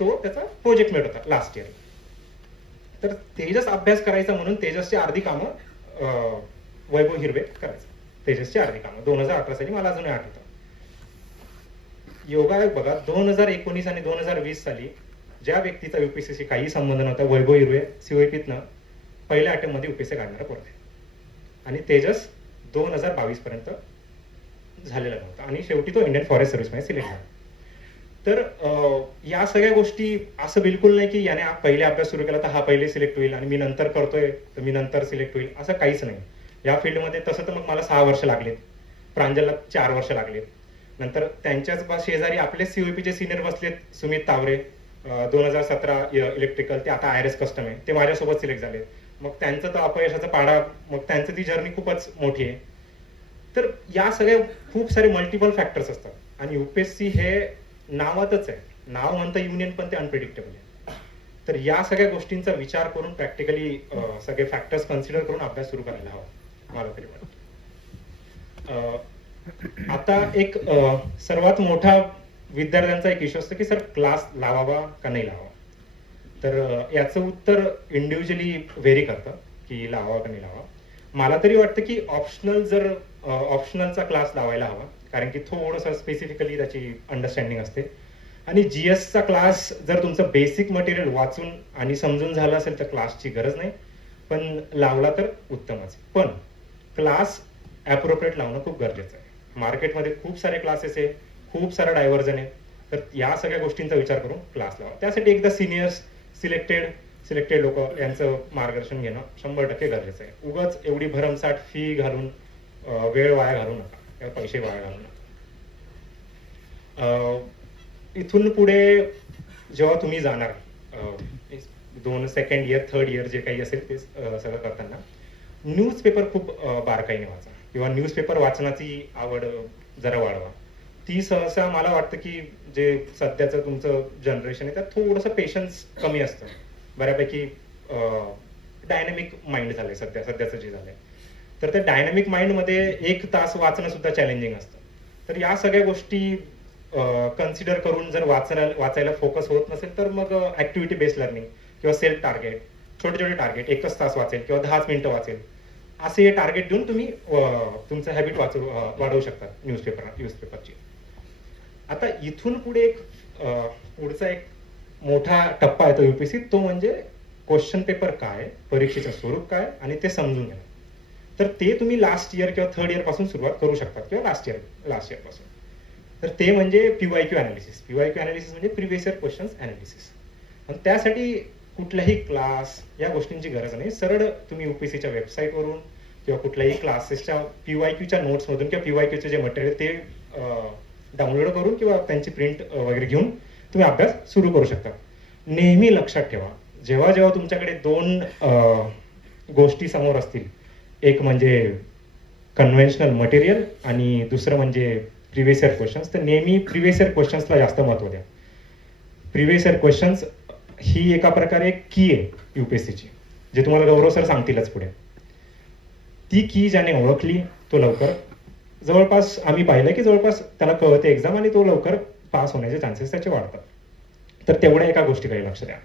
तो त्याचा प्रोजेक्ट मेट होता लास्ट इयर. तर तेजस अभ्यास करायचा म्हणून तेजसची अर्धी कामं वैभव हिरवे करायचं. तेजसची अर्धी कामं 2018 साली मला अजूनही आठवतं. योगायोग बघा, 2019 आणि 2020 साली ज्या व्यक्तीचा UPSCशी काही संबंध नव्हता, वैभव हिरवे COEPतनं पहिल्या अटेम्प्ट मध्ये UPSC काढणारा पोरगा आहे. आणि तेजस 2022 पर्यंत झालेला नव्हता आणि शेवटी तो इंडियन फॉरेस्ट सर्व्हिसमध्ये सिलेक्ट झाला. तर या सगळ्या गोष्टी असं बिलकुल नाही की याने पहिले अभ्यास सुरू केला तर हा पहिले सिलेक्ट होईल आणि मी नंतर करतोय तर मी नंतर सिलेक्ट होईल, असं काहीच नाही. या फील्डमध्ये तसं तर मग मला 6 वर्ष लागलेत, प्रांजलला 4 वर्ष लागलेत. नंतर त्यांच्याच शेजारी आपले COEPचे सिनियर बसलेत, सुमित तावरे, 2017 इलेक्ट्रिकल, ते आता IRS कस्टम आहे, ते माझ्यासोबत सिलेक्ट झाले. मग त्यांचं तर अपयशाचा पाडा, मग त्यांचं ती जर्नी खूपच मोठी आहे. तर या सगळ्या खूप सारे मल्टिपल फॅक्टर्स असतात. आणि UPSC हे नावातच आहे, नाव म्हणतं युनियन पण ते अनप्रिडिक्टेबल आहे. तर या सगळ्या गोष्टींचा विचार करून प्रॅक्टिकली सगळे फॅक्टर्स कन्सिडर करून अभ्यास सुरू करायला हवा, मला तरी वाटतं. आता एक सर्वात मोठा विद्यार्थ्यांचा एक इश्यू असतो की सर क्लास लावावा का नाही लावावा. तर याचं उत्तर इंडिव्हिज्युअली व्हेरी करतं की लावावा का नाही लावावा. मला तरी वाटतं की ऑप्शनलचा क्लास लावायला हवा, कारण की थोडंसं स्पेसिफिकली त्याची अंडरस्टँडिंग असते. आणि GSचा क्लास जर तुमचं बेसिक मटेरियल वाचून आणि समजून झालं असेल तर क्लासची गरज नाही, पण लावला तर उत्तमच. पण क्लास ॲप्रोप्रिएट लावणं खूप गरजेचं आहे. मार्केटमध्ये खूप सारे क्लासेस आहे, खूप सारा डायव्हर्जन आहे. तर या सगळ्या गोष्टींचा विचार करून क्लास लावा. त्यासाठी एकदा सिनियर्स, सिलेक्टेड लोक यांचं मार्गदर्शन घेणं 100% गरजेचं आहे. उगाच एवढी भरमसाठ फी घालून वेळ वाया घालू नका किंवा पैसे वाया घालू नका. इथून पुढे जेव्हा तुम्ही जाणार सेकंड इयर थर्ड इयर जे काही असेल ते सगळं करताना न्यूजपेपर खूप बारकाईने वाचा किंवा न्यूजपेपर वाचनाची आवड जरा वाढवा. ती सहसा मला वाटतं की जे सध्याचं तुमचं जनरेशन आहे त्यात थोडंसं पेशन्स कमी असतं. बऱ्यापैकी डायनॅमिक माइंड झालंय सध्याचं जे झालंय. तर त्या डायनॅमिक माइंडमध्ये 1 तास वाचणं सुद्धा चॅलेंजिंग असतं. तर या सगळ्या गोष्टी कन्सिडर करून जर वाचायला फोकस होत नसेल तर मग ऍक्टिव्हिटी बेस्ड लर्निंग किंवा सेल्फ टार्गेट, छोटे टार्गेट, 1 तास वाचेल किंवा 10 मिनिटं वाचेल, असे टार्गेट देऊन तुम्ही तुमचं हॅबिट वाढवू शकता न्यूजपेपरची. आता इथून पुढे एक पुढचा एक मोठा टप्पा येतो UPSC, तो म्हणजे क्वेश्चन पेपर काय, परीक्षेचं स्वरूप काय आणि ते समजून घेणं. तर ते तुम्ही लास्ट इयर किंवा थर्ड इयर पासून सुरुवात करू शकता किंवा लास्ट इयर पासून. तर ते म्हणजे PYQ अनालिसिस. PYQ अनालिसिस म्हणजे प्रिव्हियस इयर क्वेश्चन्स अनालिसिस. आणि त्यासाठी कुठल्याही क्लास या गोष्टींची गरज नाही. सरळ तुम्ही UPSCच्या वेबसाईटवरून किंवा कुठल्याही क्लासेसच्या PYQच्या नोट्समधून किंवा PYQचे जे मटेरियल ते डाउनलोड करून किंवा त्यांची प्रिंट वगैरे घेऊन तुम्ही अभ्यास सुरू करू शकता. नेहमी लक्षात ठेवा, जेव्हा जेव्हा तुमच्याकडे 2 गोष्टी समोर असतील, एक म्हणजे कन्व्हेन्शनल मटेरियल आणि दुसरं म्हणजे प्रिव्हियस इयर क्वेश्चन्स, तर नेहमी प्रिव्हियस इयर क्वेश्चन्सला जास्त महत्त्व द्या. प्रिव्हियस इयर क्वेश्चन्स ही एका प्रकारे की आहे UPSCची, जे तुम्हाला गौरव सर सांगतीलच पुढे. ती की ज्याने ओळखली तो लवकर, जवळपास आम्ही पाहिलं की जवळपास त्याला कळते एक्झाम आणि तो लवकर पास होण्याचे चान्सेस त्याचे वाढतात. तर तेवढ्या एका गोष्टीकडे लक्ष द्या.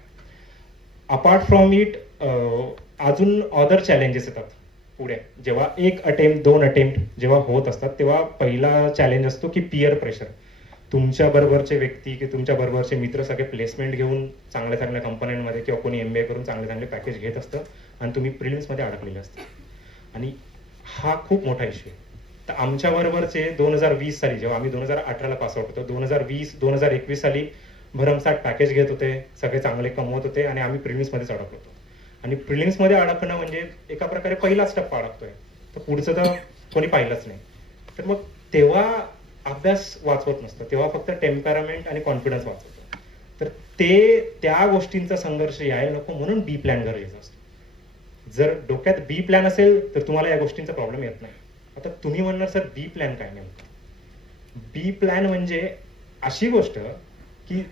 अपार्ट फ्रॉम इट अजून अदर चॅलेंजेस येतात पुढे. जेव्हा 1 अटेम्प्ट 2 अटेम्प्ट जेव्हा होत असतात तेव्हा पहिला चॅलेंज असतो की पिअर प्रेशर. तुमच्या बरोबरचे व्यक्ती की तुमच्या बरोबरचे मित्र सगळे प्लेसमेंट घेऊन चांगल्या चांगल्या कंपन्यांमध्ये किंवा कोणी MBA करून चांगले चांगले पॅकेज घेत असतं आणि तुम्ही प्रिलिम्समध्ये अडकलेले असते. आणि हा खूप मोठा इश्यू आहे. तर आमच्या बरोबरचे 2020 साली, जेव्हा आम्ही 2018ला पासआउट होतो, 2020-2021 साली भरमसाठ पॅकेज घेत होते, सगळे चांगले कमवत होते आणि आम्ही प्रिलिम्समध्येच अडकलो होतो. आणि प्रिलिम्समध्ये अडकणं म्हणजे एका प्रकारे पहिलाच टप्पा अडकतोय, तर पुढचं तर कोणी पाहिलंच नाही. तर मग तेव्हा अभ्यास वाचवत नसतं, तेव्हा फक्त टेम्परामेंट आणि कॉन्फिडन्स वाचवतो. तर त्या गोष्टींचा संघर्ष यायला नको म्हणून बी प्लॅन गरजेचा असतो. जर डोक्यात बी प्लॅन असेल तर तुम्हाला या गोष्टींचा प्रॉब्लेम येत नाही. आता तुम्ही म्हणणार सर बी प्लॅन काय नेमकं? बी प्लॅन म्हणजे अशी गोष्ट की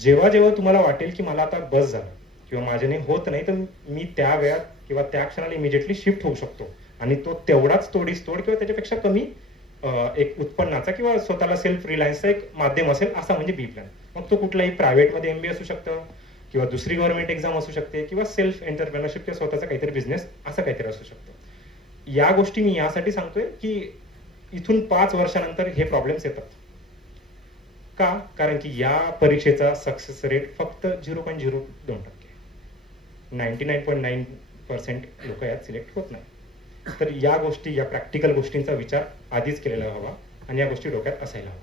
जेव्हा जेव्हा तुम्हाला वाटेल की मला आता बस झालं किंवा माझ्याने होत नाही, तर मी त्या वेळात किंवा त्या क्षणाला इमिजिएटली शिफ्ट होऊ शकतो आणि तो तेवढाच तोडीस तोड किंवा त्याच्यापेक्षा कमी एक उत्पन्नाचा किंवा स्वतःला सेल्फ रिलायन्सचा एक माध्यम असेल, असा म्हणजे बी प्लॅन. मग तो कुठलाही प्रायव्हेटमध्ये MBA असू शकतं किंवा दुसरी गव्हर्नमेंट एक्झाम असू शकते किंवा सेल्फ एंटरप्रेनरशिप किंवा स्वतःचा काहीतरी बिझनेस असं काहीतरी असू शकतं. या गोष्टी मी यासाठी सांगतोय की इथून 5 वर्षानंतर हे प्रॉब्लेम्स येतात. का? कारण की या परीक्षेचा सक्सेस रेट फक्त 0.02%. 99.9% लोक यात सिलेक्ट होत नाही. तर या गोष्टी, या प्रॅक्टिकल गोष्टींचा विचार आधीच केलेला हवा आणि या गोष्टी डोक्यात असायला हवा.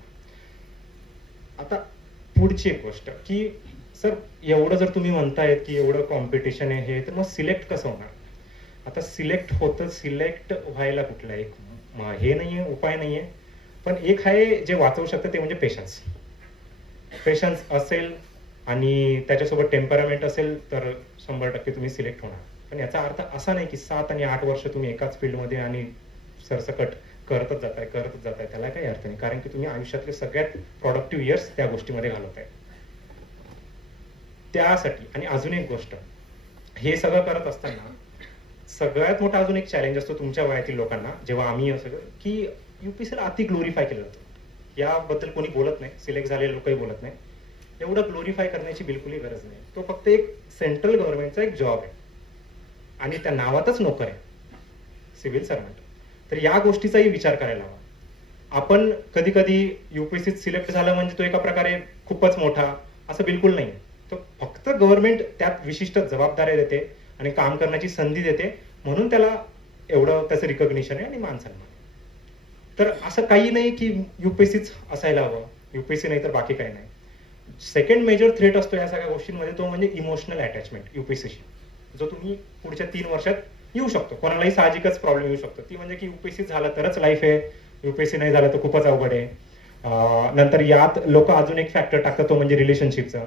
आता पुढची एक गोष्ट की सर एवढं जर तुम्ही म्हणतायत की एवढं कॉम्पिटिशन आहे हे, तर मग सिलेक्ट कसं होणार? आता सिलेक्ट व्हायला कुठला एक हे नाहीये, उपाय नाहीये, पण एक आहे जे वाचवू शकतं ते म्हणजे पेशन्स असेल आणि त्याच्यासोबत टेम्परामेंट असेल तर 100% तुम्ही सिलेक्ट होणार. पण याचा अर्थ असा नाही की 7 आणि 8 वर्ष तुम्ही एकाच फील्डमध्ये आणि सरसकट करतच जाताय. त्याला काही अर्थ नाही, कारण की तुम्ही आयुष्यातले सगळ्यात प्रोडक्टिव्ह इयर्स त्या गोष्टीमध्ये घालवताय. त्यासाठी आणि अजून एक गोष्ट, हे सगळं करत असताना सगळ्यात मोठा अजून एक चॅलेंज असतो तुमच्या वयातील लोकांना, जेव्हा आम्ही असं की UPSCला अति ग्लोरीफाय केलं जातं. याबद्दल कोणी बोलत नाही, सिलेक्ट झालेले लोकही बोलत नाही. एवढं ग्लोरीफाय करण्याची बिलकुलही गरज नाही. तो फक्त एक सेंट्रल गव्हर्नमेंटचा एक जॉब आहे आणि त्या नावातच नोकर आहे, सिव्हिल सर्वंट. तर या गोष्टीचाही विचार करायला हवा. आपण कधी कधी UPSCत सिलेक्ट झालं म्हणजे तो एका प्रकारे खूपच मोठा असं बिलकुल नाही. तो फक्त गव्हर्नमेंट त्यात विशिष्ट जबाबदाऱ्या देते आणि काम करण्याची संधी देते, म्हणून त्याला एवढं त्याचं रिकॉग्निशन आहे आणि मान सन्मान. तर असं काही नाही की UPSCच असायला हवं, UPSC नाही तर बाकी काही नाही. सेकंड मेजर थ्रेट असतो या सगळ्या गोष्टींमध्ये, तो म्हणजे इमोशनल अटॅचमेंट UPSCशी, जो तुम्ही पुढच्या 3 वर्षात येऊ शकतो. कोणालाही साहजिकच प्रॉब्लेम येऊ शकतो. ती म्हणजे की UPSC झालं तरच लाईफ आहे, UPSC नाही झालं तर खूपच अवघड आहे. नंतर यात लोक अजून एक फॅक्टर टाकतात, तो म्हणजे रिलेशनशिपचा,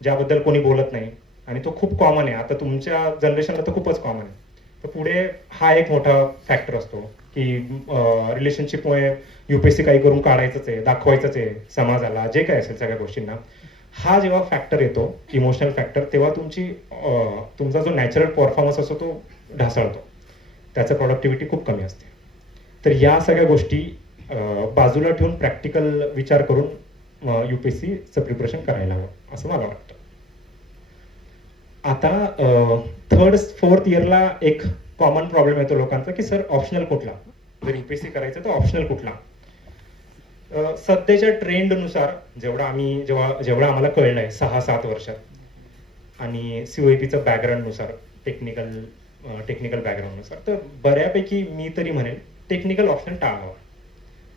ज्याबद्दल कोणी बोलत नाही आणि तो खूप कॉमन आहे. आता तुमच्या जनरेशनला तर खूपच कॉमन आहे. तर पुढे हा एक मोठा फॅक्टर असतो की रिलेशनशिपमुळे UPSC काही करून काढायचंच आहे, दाखवायचंच आहे समाजाला, जे काय असेल सगळ्या गोष्टींना. हा जेव्हा फॅक्टर येतो, इमोशनल फॅक्टर, तेव्हा तुमचा जो नॅचरल परफॉर्मन्स असतो तो ढासळतो, त्याचं प्रोडक्टिव्हिटी खूप कमी असते. तर या सगळ्या गोष्टी बाजूला ठेवून प्रॅक्टिकल विचार करून UPSCचं प्रिपरेशन करायला हवं असं मला वाटतं. आता 3rd-4th इयरला एक कॉमन प्रॉब्लेम येतो लोकांचा की सर ऑप्शनल कुठला, जर UPSC करायचं तर ऑप्शनल कुठला. सध्याच्या ट्रेंडनुसार जेवढं आम्हाला कळलंय 6-7 वर्षात आणि COEPचं बॅकग्राऊंडनुसार, टेक्निकल बॅकग्राऊंडनुसार, तर बऱ्यापैकी मी तरी म्हणेन टेक्निकल ऑप्शन टाळावा.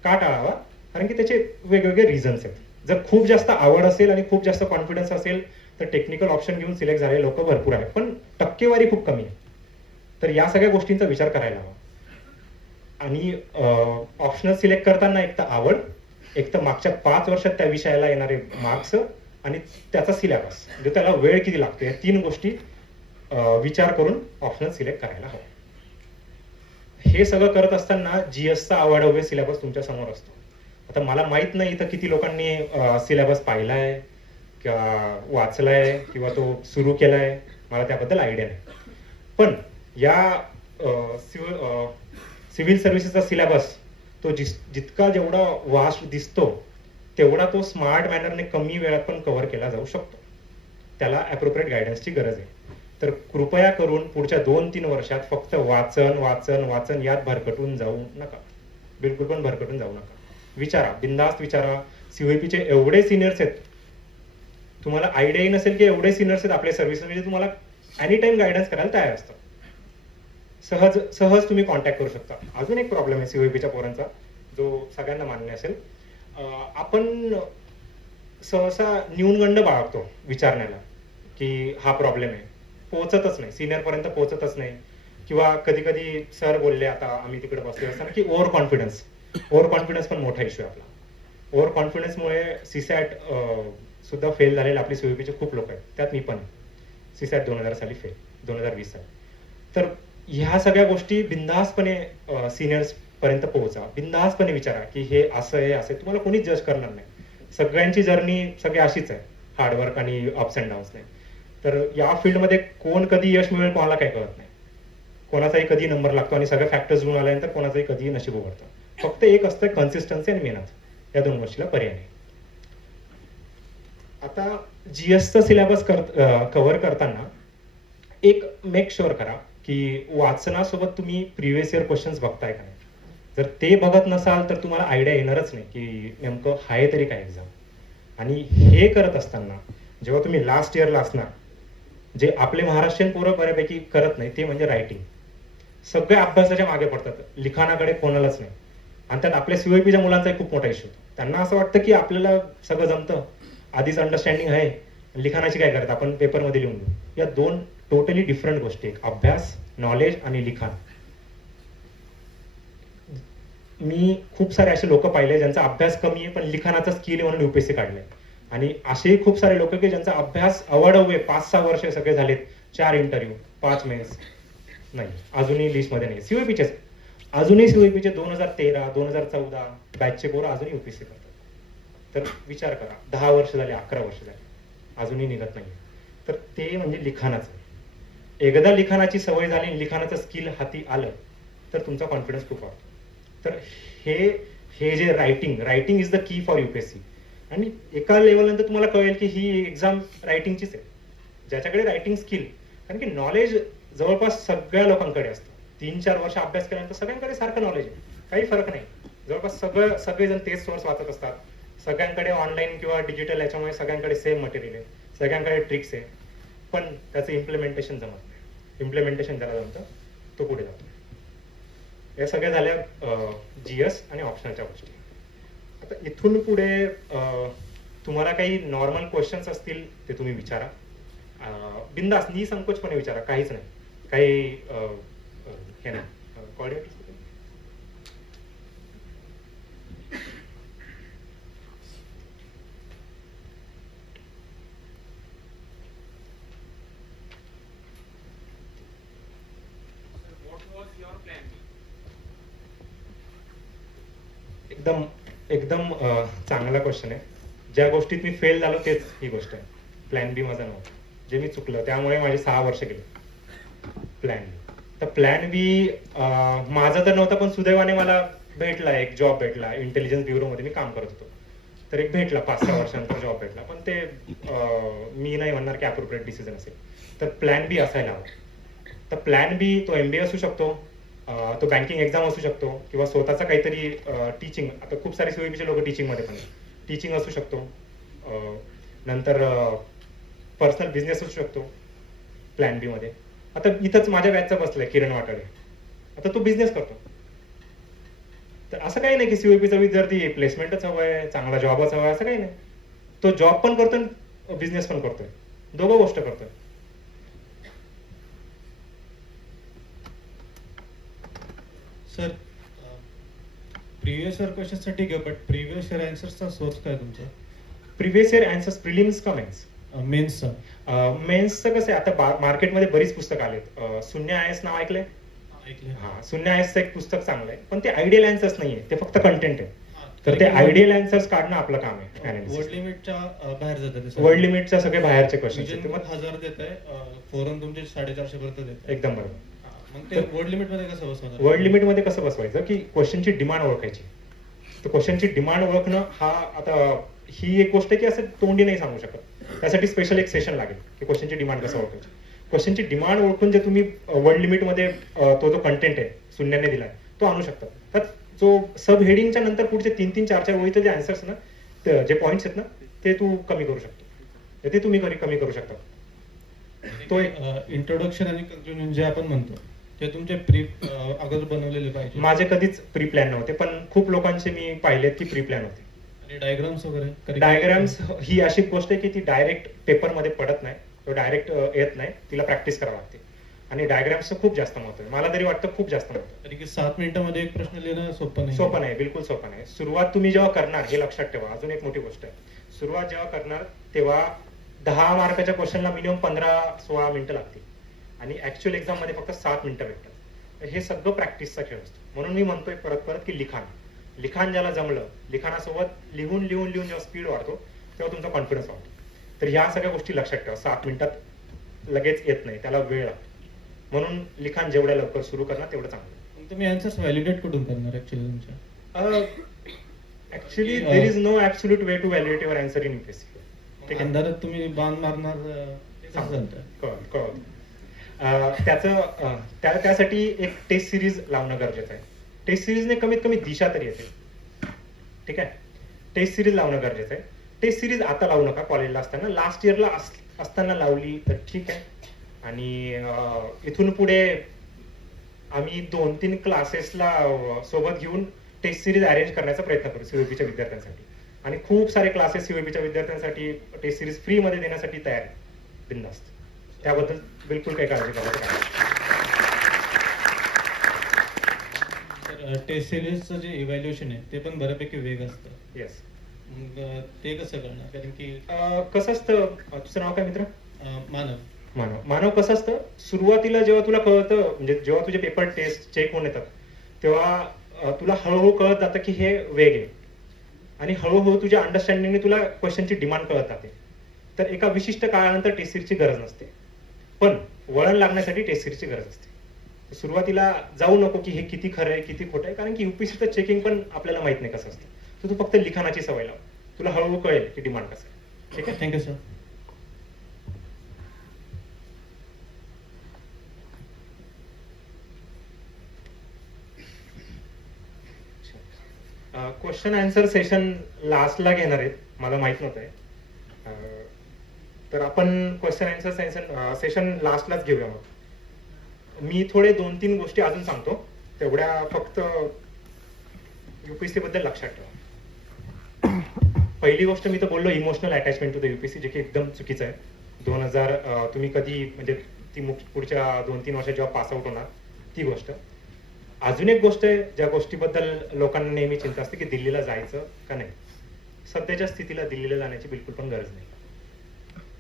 का टाळावा? कारण की त्याचे वेगवेगळे रिझन्स आहेत. जर खूप जास्त आवड असेल आणि खूप जास्त कॉन्फिडन्स असेल तर टेक्निकल ऑप्शन घेऊन सिलेक्ट झालेले लोक भरपूर आहेत, पण टक्केवारी खूप कमी आहे. तर या सगळ्या गोष्टींचा विचार करायला हवा. आणि ऑप्शनल सिलेक्ट करताना एक तर आवड, एक तर मागच्या 5 वर्षात त्या विषयाला येणारे मार्क्स आणि त्याचा सिलेबस, म्हणजे त्याला वेळ किती लागतो, या 3 गोष्टी विचार करून ऑप्शनल सिलेक्ट करायला हवं. हे सगळं करत असताना GSचा अवाढव्य सिलेबस तुमच्या समोर असतो. आता मला माहित नाही इथं किती लोकांनी सिलेबस पाहिलाय किंवा वाचलाय किंवा तो सुरू केलाय, मला त्याबद्दल आयडिया नाही. पण या सिव्हिल सर्व्हिसेसचा सिलेबस तो जितका जेवढा वास्ट दिसतो तेवढा तो स्मार्ट मॅनरने कमी वेळात पण कव्हर केला जाऊ शकतो. त्याला ॲप्रोप्रिएट गायडन्सची गरज आहे. तर कृपया करून पुढच्या 2-3 वर्षात फक्त वाचन वाचन वाचन यात भरकटून जाऊ नका, बिलकुल पण भरकटून जाऊ नका. विचारा, बिंदास्त विचारा. सीओपीचे एवढे सिनियर्स आहेत, तुम्हाला आयडियाही नसेल की एवढे सिनियर्स आहेत आपल्या सर्व्हिस, म्हणजे तुम्हाला एनी टाइम गायडन्स करायला तयार असतात. सहज तुम्ही कॉन्टॅक्ट करू शकता. अजून एक प्रॉब्लेम आहे सीओपीच्या पोरांचा, जो सगळ्यांना मान्य असेल. आपण सहसा न्यूनगंड बाळगतो विचारण्याला की हा प्रॉब्लेम आहे, पोहोचतच नाही, सिनियर पर्यंत पोहोचतच नाही. किंवा कधी कधी सर बोलले, आता आम्ही तिकडे बसले असताना, की ओव्हर कॉन्फिडन्स पण मोठा इश्यू आहे आपला. ओव्हर कॉन्फिडन्समुळे सीसॅट सुद्धा फेल झालेले आपले सीओपीचे खूप लोक आहेत, त्यात मी पण. सीसॅट 2000 साली फेल, 2020 साली. तर ह्या सगळ्या गोष्टी बिंदासपणे सिनियर्स पर्यंत पोहोचा, बिंदासपणे विचारा की हे असं आहे, असं तुम्हाला कोणीच जज करणार नाही. सगळ्यांची जर्नी सगळी अशीच आहे, हार्डवर्क आणि अप्स अँड डाऊन्स नाही. तर या फील्डमध्ये कोण कधी यश मिळेल कोणाला काही कळत नाही. कोणाचाही कधी नंबर लागतो आणि सगळे फॅक्टर्स जुळून आल्यानंतर कोणाचाही कधी नशीब उघडतं. फक्त एक असतं कन्सिस्टन्सी आणि मेहनत, या 2 गोष्टीला पर्याय नाही. आता जीएसचा सिलेबस कव्हर करताना एक मेक शुअर करा की वाचनासोबत तुम्ही प्रिव्हियस इयर क्वेश्चन्स बघताय का नाही. जर ते बघत नसाल तर तुम्हाला आयडिया येणारच नाही की नेमकं आहे तरी काय एक्झाम. आणि हे करत असताना जेव्हा तुम्ही लास्ट इयरला असणार, जे आपले महाराष्ट्रीयन पोरं बऱ्यापैकी करत नाही ते म्हणजे रायटिंग. सगळे अभ्यासाच्या मागे पडतात, लिखाणाकडे कोणालाच नाही. आणि त्यात आपल्या सीओपीच्या मुलांचाही खूप मोठा इश्यू होतो. त्यांना असं वाटतं की आपल्याला सगळं जमतं, आधीच अंडरस्टँडिंग आहे, लिखाणाची काय करत आपण पेपरमध्ये लिहून घेऊ. या 2 टोटली डिफरंट गोष्टी आहेत, अभ्यास, नॉलेज आणि लिखाण. मी खूप सारे असे लोक पाहिले ज्यांचा अभ्यास कमी आहे पण लिखाणाचा स्किल म्हणून यूपीएससी काढलंय. आणि असेही खूप सारे लोक की ज्यांचा अभ्यास अवाढव्य 5-6 वर्ष सगळे झालेत, 4 इंटरव्ह्यू, 5 मेन्स, नाही अजूनही लिस्टमध्ये नाही. सीओपीचेच अजूनही सीओपीचे 2013, 2014 बॅचचे पोरं अजूनही यूपीएससी करतात. तर विचार करा, 10 वर्ष झाले, 11 वर्ष झाले, अजूनही निघत नाही. तर ते म्हणजे लिखाणाचं. एकदा लिखाणाची सवय झाली, लिखाणाचं स्किल हाती आलं तर तुमचा कॉन्फिडन्स खूप वाढतो. तर हे जे writing is the key for UPSC. आणि एका लेवलनंतर तुम्हाला कळेल की ही एक्झाम रायटिंगचीच आहे. ज्याच्याकडे रायटिंग स्किल, कारण की नॉलेज जवळपास सगळ्या लोकांकडे असतं. 3-4 वर्ष अभ्यास केल्यानंतर सगळ्यांकडे सारखं नॉलेज आहे, काही फरक नाही. जवळपास सगळेजण तेच सोर्स वाचत असतात. सगळ्यांकडे ऑनलाईन किंवा डिजिटल याच्यामुळे सगळ्यांकडे सेम मटेरियल आहे, सगळ्यांकडे ट्रिक्स आहे. पण त्याचं इम्प्लिमेंटेशन जमत नाही. इम्प्लिमेंटेशन त्याला जमतं, तो पुढे जातो. या सगळ्या झाल्या जीएस आणि ऑप्शनलच्या गोष्टी. आता इथून पुढे तुम्हाला काही नॉर्मल क्वेश्चन्स असतील ते तुम्ही विचारा, बिंदास निसंकोचपणे विचारा, काहीच नाही, काही हे नाही. कोऑर्डिनेटर एकदम चांगला क्वेश्चन आहे. ज्या गोष्टीत मी फेल झालो तेच ही गोष्ट आहे. प्लॅन बी माझा नव्हता, जे मी चुकलं त्यामुळे माझे 6 वर्ष गेले. प्लॅन बी, तर प्लॅन बी माझा तर नव्हता, पण सुदैवाने मला भेटला, एक जॉब भेटला. इंटेलिजन्स ब्युरोमध्ये मी काम करत होतो, तर एक भेटला 5-6 वर्षानंतर जॉब भेटला. पण ते मी नाही म्हणणार की अप्रोप्रिएट डिसिजन असेल. तर प्लॅन बी असायला हवा. तर प्लॅन बी तो MBA असू शकतो, तो बँकिंग एक्झाम असू शकतो, किंवा स्वतःचा काहीतरी टीचिंग. आता खूप सारे सीओपीचे लोक टीचिंगमध्ये पण, टीचिंग असू शकतो. नंतर पर्सनल बिझनेस असू शकतो प्लॅन बी मध्ये. आता इथंच माझ्या बॅचचा बसलाय किरण वाटाडे, आता तो बिझनेस करतो. तर असं काही नाही की सीओपीचा विद्यार्थी प्लेसमेंटच हवंय, चांगला जॉबच हवाय, असं काही नाही. तो जॉब पण करतोय, बिझनेस पण करतोय, दोघं गोष्ट करतोय. सर प्रिव्हियस इयर क्वेश्चनसाठी घ्या, बट प्रिव्हियस इयर आन्सर्सचा सोर्स काय तुमचा? प्रिव्हियस इयर आन्सर्स प्रिलिम्स का मेन्स? मेन्सचा. मेन्सचं कसं आहे, आता मार्केटमध्ये बरीच पुस्तकं आलेत. शून्य IAS नाव ऐकलंय? ऐकलंय. हा, शून्य IASचं एक पुस्तक चांगलं आहे, पण ते आयडियल आन्सर्स नाहीये, ते फक्त कंटेंट आहे. तर ते आयडियल आन्सर्स काढणं आपलं काम आहे. वर्ड लिमिटच्या बाहेर जातात वर्ड लिमिटच्या सगळे बाहेरचे क्वेश्चन विजन 1000 देत आहे, फोरन तुमचे 450 पर्यंत देत आहे. एकदम बरोबर. मग ते वर्ड लिमिट मध्ये कसं बसवणार? वर्ड लिमिट मध्ये कसं बसवायचं की क्वेश्चनची डिमांड ओळखायची. तर क्वेश्चनची डिमांड ओळखणं हा आता ही एक गोष्ट आहे की असं तोंडी नाही सांगू शकत. त्यासाठी स्पेशल एक सेशन लागेल की क्वेश्चनची डिमांड कसं ओळखायची. क्वेश्चनची डिमांड ओळखून जे तुम्ही वर्ड लिमिट मध्ये तो जो कंटेंट आहे शून्याने दिलाय तो आणू शकता. तर जो सब हेडिंगच्या नंतर पुढचे 3-3, 4-4 ओळीचे जे आन्सर्स ना, जे पॉईंट्स आहेत ना, ते तू कमी करू शकतो. ते तुम्ही कमी करू शकता. तो इंट्रोडक्शन आणि कंक्लुजन जे आपण म्हणतो ते तुमचे प्री अगोदर बनवलेले पाहिजे. माझे कधीच प्री प्लॅन नव्हते, पण खूप लोकांचे मी पाहिलेत की प्री प्लॅन होते. आणि डायग्राम्स वगैरे? डायग्राम्स ही अशी गोष्ट आहे की ती डायरेक्ट पेपरमध्ये पडत नाही, तो डायरेक्ट येत नाही, तिला प्रॅक्टिस करावी लागते. आणि डायग्राम्सचं खूप जास्त महत्व आहे, मला तरी वाटतं खूप जास्त महत्व. तरी की 7 मिनिटांमध्ये एक प्रश्न लिहिणं सोपं नाही. सोपं नाही, बिलकुल सोपं नाही. सुरुवात तुम्ही जेव्हा करणार हे लक्षात ठेवा. अजून एक मोठी गोष्ट आहे, सुरुवात जेव्हा करणार तेव्हा 10 मार्काच्या क्वेश्चनला मिनिमम 15-16 मिनिटं लागतील आणि ऍक्च्युअल एक्झाम मध्ये फक्त 7 मिनिटं भेटतात. हे सगळं प्रॅक्टिसचा खेळ असतो. म्हणून मी म्हणतोय परत की लिखाण ज्याला जमलं, लिखाणासोबत लिहून जेव्हा स्पीड वाढतो तेव्हा तुमचा कॉन्फिडन्स वाढतो. तर ह्या सगळ्या गोष्टी लक्षात ठेवा. 7 मिनिटात लगेच येत नाही, त्याला वेळ लागतो. म्हणून लिखाण जेवढ्या लवकर सुरू करणार तेवढं चांगलं. तुम्ही आन्सर्स व्हॅलिडेट कुठून करणार ऍक्च्युअली तुमच्या? Actually there is no absolute way to validate your answer in UPSC. ठीक आहे, अंधारात तुम्ही बाण मारणार त्यासाठी एक टेस्ट सिरीज लावणं गरजेचं आहे. टेस्ट सिरीजने कमीत कमी दिशा तरी येते. ठीक आहे, टेस्ट सिरीज लावणं गरजेचं आहे. टेस्ट सिरीज आता लावू नका, कॉलेजला असताना, लास्ट इयरला असताना लावली तर ठीक आहे. आणि इथून पुढे आम्ही 2-3 क्लासेसला सोबत घेऊन टेस्ट सिरीज अरेंज करण्याचा प्रयत्न करू सीओपीच्या विद्यार्थ्यांसाठी. आणि खूप सारे क्लासेस सीओपीच्या विद्यार्थ्यांसाठी टेस्ट सिरीज फ्री मध्ये देण्यासाठी तयार आहे, बिनधास्त. त्याबद्दल बिलकुल काही काळजी करायची नाही. टेस्ट सिरीजचं जे इव्हॅल्युएशन आहे ते पण बऱ्यापैकी वेग असतं. येस. मग ते कसं करणार? कारण की कसं असतं, तुझं नाव काय मित्र? मानव कसं असतं, सुरुवातीला जेव्हा तुला कळतं, म्हणजे जेव्हा तुझे पेपर टेस्ट चेक होऊन येतात तेव्हा तुला हळूहळू कळत जातं की हे वेग आहे. आणि हळूहळू तुझ्या अंडरस्टँडिंगने तुला क्वेश्चनची डिमांड कळत जाते. तर एका विशिष्ट काळानंतर टेस्ट सिरीजची गरज नसते, पण वळण लागण्यासाठी टेस्ट सिरीजची गरज असते. सुरुवातीला जाऊ नको की हे किती खरं आहे किती खोटं आहे, कारण की युपीएससीचं चेकिंग पण आपल्याला माहित नाही कसं असतं. तर तू फक्त लिखाणाची सवय लाव, तुला हळूहळू कळेल की डिमांड कसं आहे. ठीक आहे, thank you sir. Question answer session लास्टला घेणार आहेत, मला माहित नव्हतं. तर आपण क्वेश्चन आन्सर सेशन लास्टलाच घेऊया. मग मी थोडे 2-3 गोष्टी अजून सांगतो, तेवढ्या फक्त युपीएससी बद्दल लक्षात ठेवा. पहिली गोष्ट मी तर बोललो emotional attachment to the UPSC, जे की एकदम चुकीचं आहे. 2000 तुम्ही कधी म्हणजे ती पुढच्या 2-3 वर्षात जेव्हा पास आउट होणार ती गोष्ट. अजून एक गोष्ट आहे ज्या गोष्टीबद्दल लोकांना नेहमी चिंता असते की दिल्लीला जायचं का नाही. सध्याच्या स्थितीला दिल्लीला जाण्याची बिलकुल पण गरज नाही.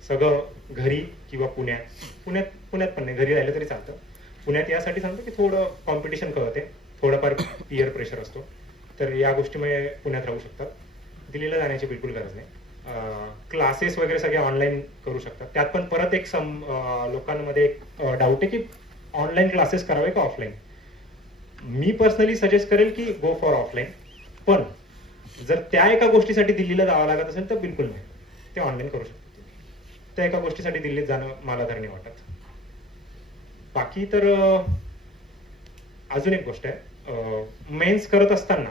सगळं घरी किंवा पुण्यात पण नाही, घरी राहिलं तरी चालतं. पुण्यात यासाठी सांगतो की थोडं कॉम्पिटिशन कळते, थोडंफार पियर प्रेशर असतो, तर या गोष्टीमुळे पुण्यात राहू शकतात. दिल्लीला जाण्याची बिलकुल गरज नाही. क्लासेस वगैरे सगळे ऑनलाईन करू शकतात. त्यात पण परत एक लोकांमध्ये एक डाऊट आहे की ऑनलाईन क्लासेस करावे का ऑफलाईन. मी पर्सनली सजेस्ट करेल की गो फॉर ऑफलाईन, पण जर त्या एका गोष्टीसाठी दिल्लीला जावं लागत असेल तर बिलकुल नाही, ते ऑनलाईन करू शकतात. त्या एका गोष्टीसाठी दिल्लीत जाणं मला तर नाही वाटत. बाकी तर अजून एक गोष्ट आहे, मेन्स करत असताना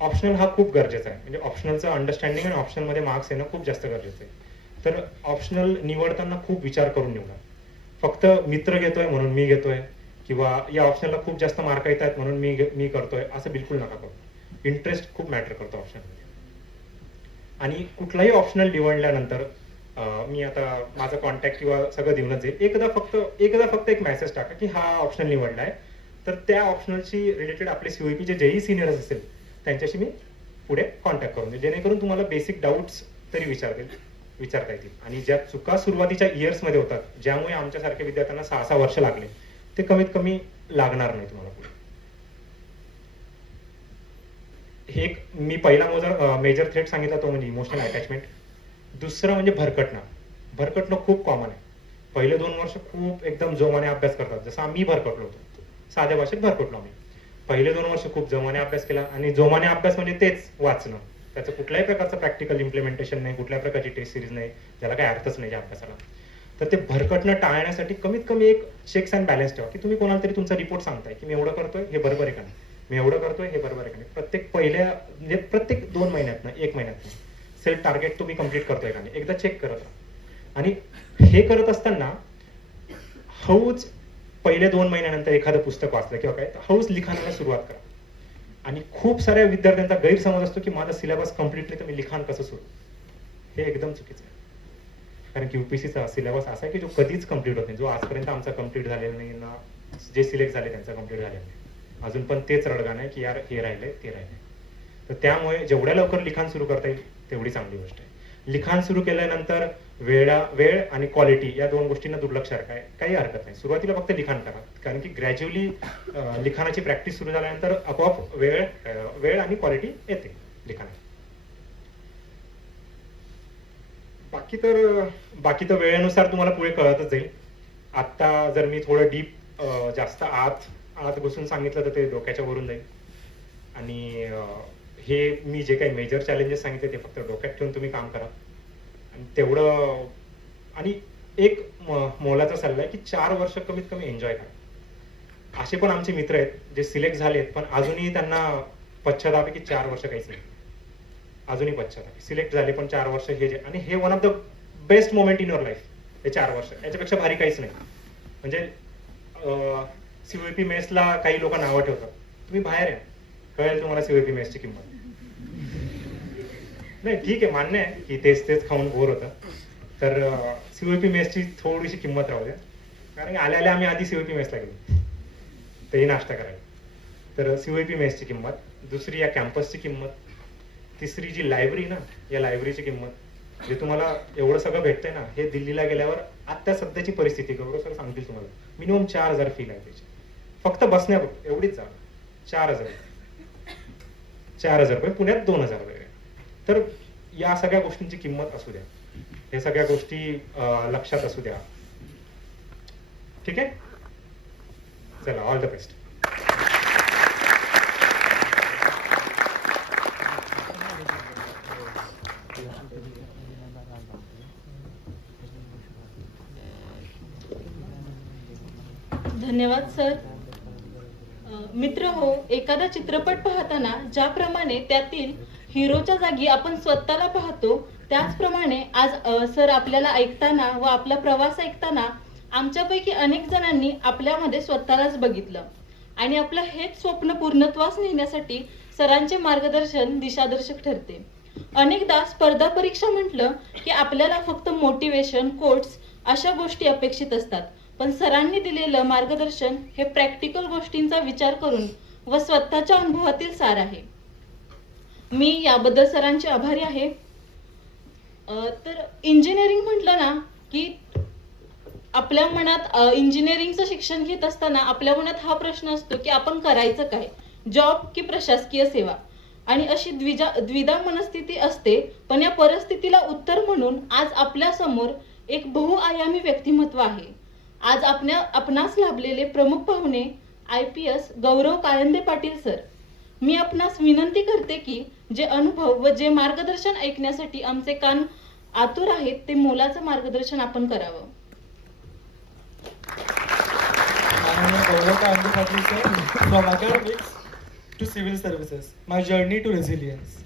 ऑप्शनल हा खूप गरजेचा आहे. म्हणजे ऑप्शनलचं अंडरस्टँडिंग आणि ऑप्शनलमध्ये मार्क्स येणं खूप जास्त गरजेचं आहे. तर ऑप्शनल निवडताना खूप विचार करून निवडा. फक्त मित्र घेतोय म्हणून मी घेतोय किंवा या ऑप्शनला खूप जास्त मार्क येत आहेत म्हणून मी करतोय असं बिलकुल नका करू. इंटरेस्ट खूप मॅटर करतो ऑप्शनमध्ये. आणि कुठलाही ऑप्शनल निवडल्यानंतर मी आता माझा कॉन्टॅक्ट किंवा सगळं देऊनच जाईल. एकदा फक्त एक मेसेज टाका की हा ऑप्शनल निवडलाय, तर त्या ऑप्शनलशी रिलेटेड आपले सीओईपीचे जेही सिनियर्स असेल त्यांच्याशी मी पुढे कॉन्टॅक्ट करून देईल, जेणेकरून तुम्हाला बेसिक डाऊट्स तरी विचारता येतील. आणि ज्या चुका सुरुवातीच्या इयर्समध्ये होतात, ज्यामुळे आमच्यासारख्या विद्यार्थ्यांना 6-6 वर्ष लागले, ते कमीत कमी लागणार नाही तुम्हाला पुढे. हे एक मी पहिला मेजर थ्रेट सांगितला तो म्हणजे इमोशनल अटॅचमेंट. दुसरं म्हणजे भरकटणं खूप कॉमन आहे. पहिले 2 वर्ष खूप एकदम जोमाने अभ्यास करतात, जसं आम्ही भरकटलो होतो, साध्या भाषेत भरकटलो आम्ही. पहिले 2 वर्ष खूप जोमाने अभ्यास केला, आणि जोमाने अभ्यास म्हणजे तेच वाचणं, त्याचं कुठल्याही प्रकारचं प्रॅक्टिकल इम्प्लिमेंटेशन नाही, कुठल्या प्रकारची टेस्ट सिरीज नाही, ज्याला काही अर्थच नाही या अभ्यासाला. तर ते भरकटणं टाळण्यासाठी कमीत कमी एक चेक्स अँड बॅलन्स ठेवा, की तुम्ही कोणाला तरी तुमचा रिपोर्ट सांगताय की मी एवढं करतोय, हे बरोबर आहे का नाही, मी एवढं करतोय, हे बरोबर आहे का नाही. प्रत्येक 2 महिन्यातनं 1 महिन्यातनं सेल्फ टार्गेट तुम्ही कम्प्लीट करतोय का नाही, एकदा चेक करत राहा. आणि हे करत असताना हळूच पहिले 2 महिन्यानंतर एखादं पुस्तक वाचलं किंवा काय, हळूच लिखाणाला सुरुवात करा. आणि खूप साऱ्या विद्यार्थ्यांचा गैरसमज असतो की माझा सिलेबस कम्प्लीट नाही तर मी लिखाण कसं सुरू, हे एकदम चुकीचं आहे. कारण की UPSCचा सिलेबस असा आहे की जो कधीच कम्प्लीट होत नाही, जो आजपर्यंत आमचा कम्प्लीट झालेला नाही ना, जे सिलेक्ट झाले त्यांचा कम्प्लीट झालेला नाही. अजून पण तेच रडगाणं आहे की यार हे राहिलंय ते राहिलंय. तर त्यामुळे जेवढ्या लवकर लिखाण सुरू करता येईल तेवढी चांगली गोष्ट आहे. लिखाण सुरू केल्यानंतर वेळ आणि क्वालिटी या 2 गोष्टींना दुर्लक्ष आहे, काही हरकत नाही. सुरुवातीला फक्त लिखाण करा, कारण की ग्रॅज्युअली लिखाणाची प्रॅक्टिस सुरू झाल्यानंतर आपोआप वेळ आणि क्वालिटी येते लिखाणात. बाकी तर वेळेनुसार तुम्हाला पुढे कळतच जाईल. आता जर मी थोडं डीप जास्त आत घुसून सांगितलं तर ते डोक्याच्या वरून जाईल. आणि हे मी जे काही मेजर चॅलेंजेस सांगितले ते फक्त डोक्यात ठेवून तुम्ही काम करा. आणि तेवढं, आणि एक मोलाचा सल्ला आहे की 4 वर्ष कमीत कमी एन्जॉय करा. असे पण आमचे मित्र आहेत जे सिलेक्ट झालेत पण अजूनही त्यांना पश्चाताप आहे की 4 वर्ष काहीच नाही, अजूनही पश्चाताप. सिलेक्ट झाले पण 4 वर्ष हे जे, आणि हे one of the best moment in your life. हे 4 वर्ष याच्यापेक्षा भारी काहीच नाही. म्हणजे COEP मेसला काही लोक नावं ठेवतात, तुम्ही बाहेर आहे, कळेल तुम्हाला COEP मेसची किंमत. नाही ठीक आहे, मान्य आहे की तेच खाऊन बोर होतं, तर COEP मेसची थोडीशी किंमत राहू द्या. कारण आल्या आम्ही आधी COEP मेसला गेलो, तेही नाश्ता करायला. तर COEP मेसची किंमत, दुसरी या कॅम्पसची किंमत, तिसरी जी लायब्ररी ना, या लायब्ररीची किंमत. जे तुम्हाला एवढं सगळं भेटतंय ना, हे दिल्लीला गेल्यावर आता सध्याची परिस्थिती गौरव सर सांगतील तुम्हाला, मिनिमम 4000 फी लायब्ररीची, फक्त बसण्यापुरतं एवढीच जागा. 4000 रुपये, पुण्यात 2000 रुपये. तर या सगळ्या गोष्टींची किंमत असू द्या, हे सगळ्या गोष्टी लक्षात असू द्या. ठीक आहे, चला, ऑल द बेस्ट. धन्यवाद सर. मित्र हो, एखादा चित्रपट पाहताना ज्याप्रमाणे त्यातील हिरोच्या जागी आपण स्वतःला पाहतो, त्याचप्रमाणे आज सर आपल्याला ऐकताना व आपला प्रवास ऐकताना आमच्यापैकी अनेक जणांनी आपल्यामध्ये स्वतःलाच बघितलं, आणि आपलं हेच स्वप्न पूर्णत्वास नेण्यासाठी सरांचे मार्गदर्शन दिशादर्शक ठरते. अनेकदा स्पर्धा परीक्षा म्हटलं की आपल्याला फक्त मोटिवेशन, कोट्स अशा गोष्टी अपेक्षित असतात, पण सरांनी दिलेलं मार्गदर्शन हे प्रॅक्टिकल गोष्टींचा विचार करून व स्वतःच्या अनुभवातील सार आहे. मी याबद्दल सरांचे आभारी आहे. तर इंजिनिअरिंग म्हटलं ना की आपल्या मनात, इंजिनिअरिंगचं शिक्षण घेत असताना आपल्या मनात हा प्रश्न असतो की आपण करायचं काय, जॉब की प्रशासकीय सेवा, आणि अशी द्विधा मनस्थिती असते. पण या परिस्थितीला उत्तर म्हणून आज आपल्या समोर एक बहुआयामी व्यक्तिमत्व आहे. आज आपणास लाभलेले प्रमुख पाहुणे IPS गौरव कायंदे पाटील सर. मी आपणास विनंती करते की जे अनुभव व जे मार्गदर्शन ऐकण्यासाठी आमचे कान आतुर आहेत, ते मोलाचं मार्गदर्शन आपण करावं. Gaurav Kayande Patil sir, from academics to civil services, my journey to resilience.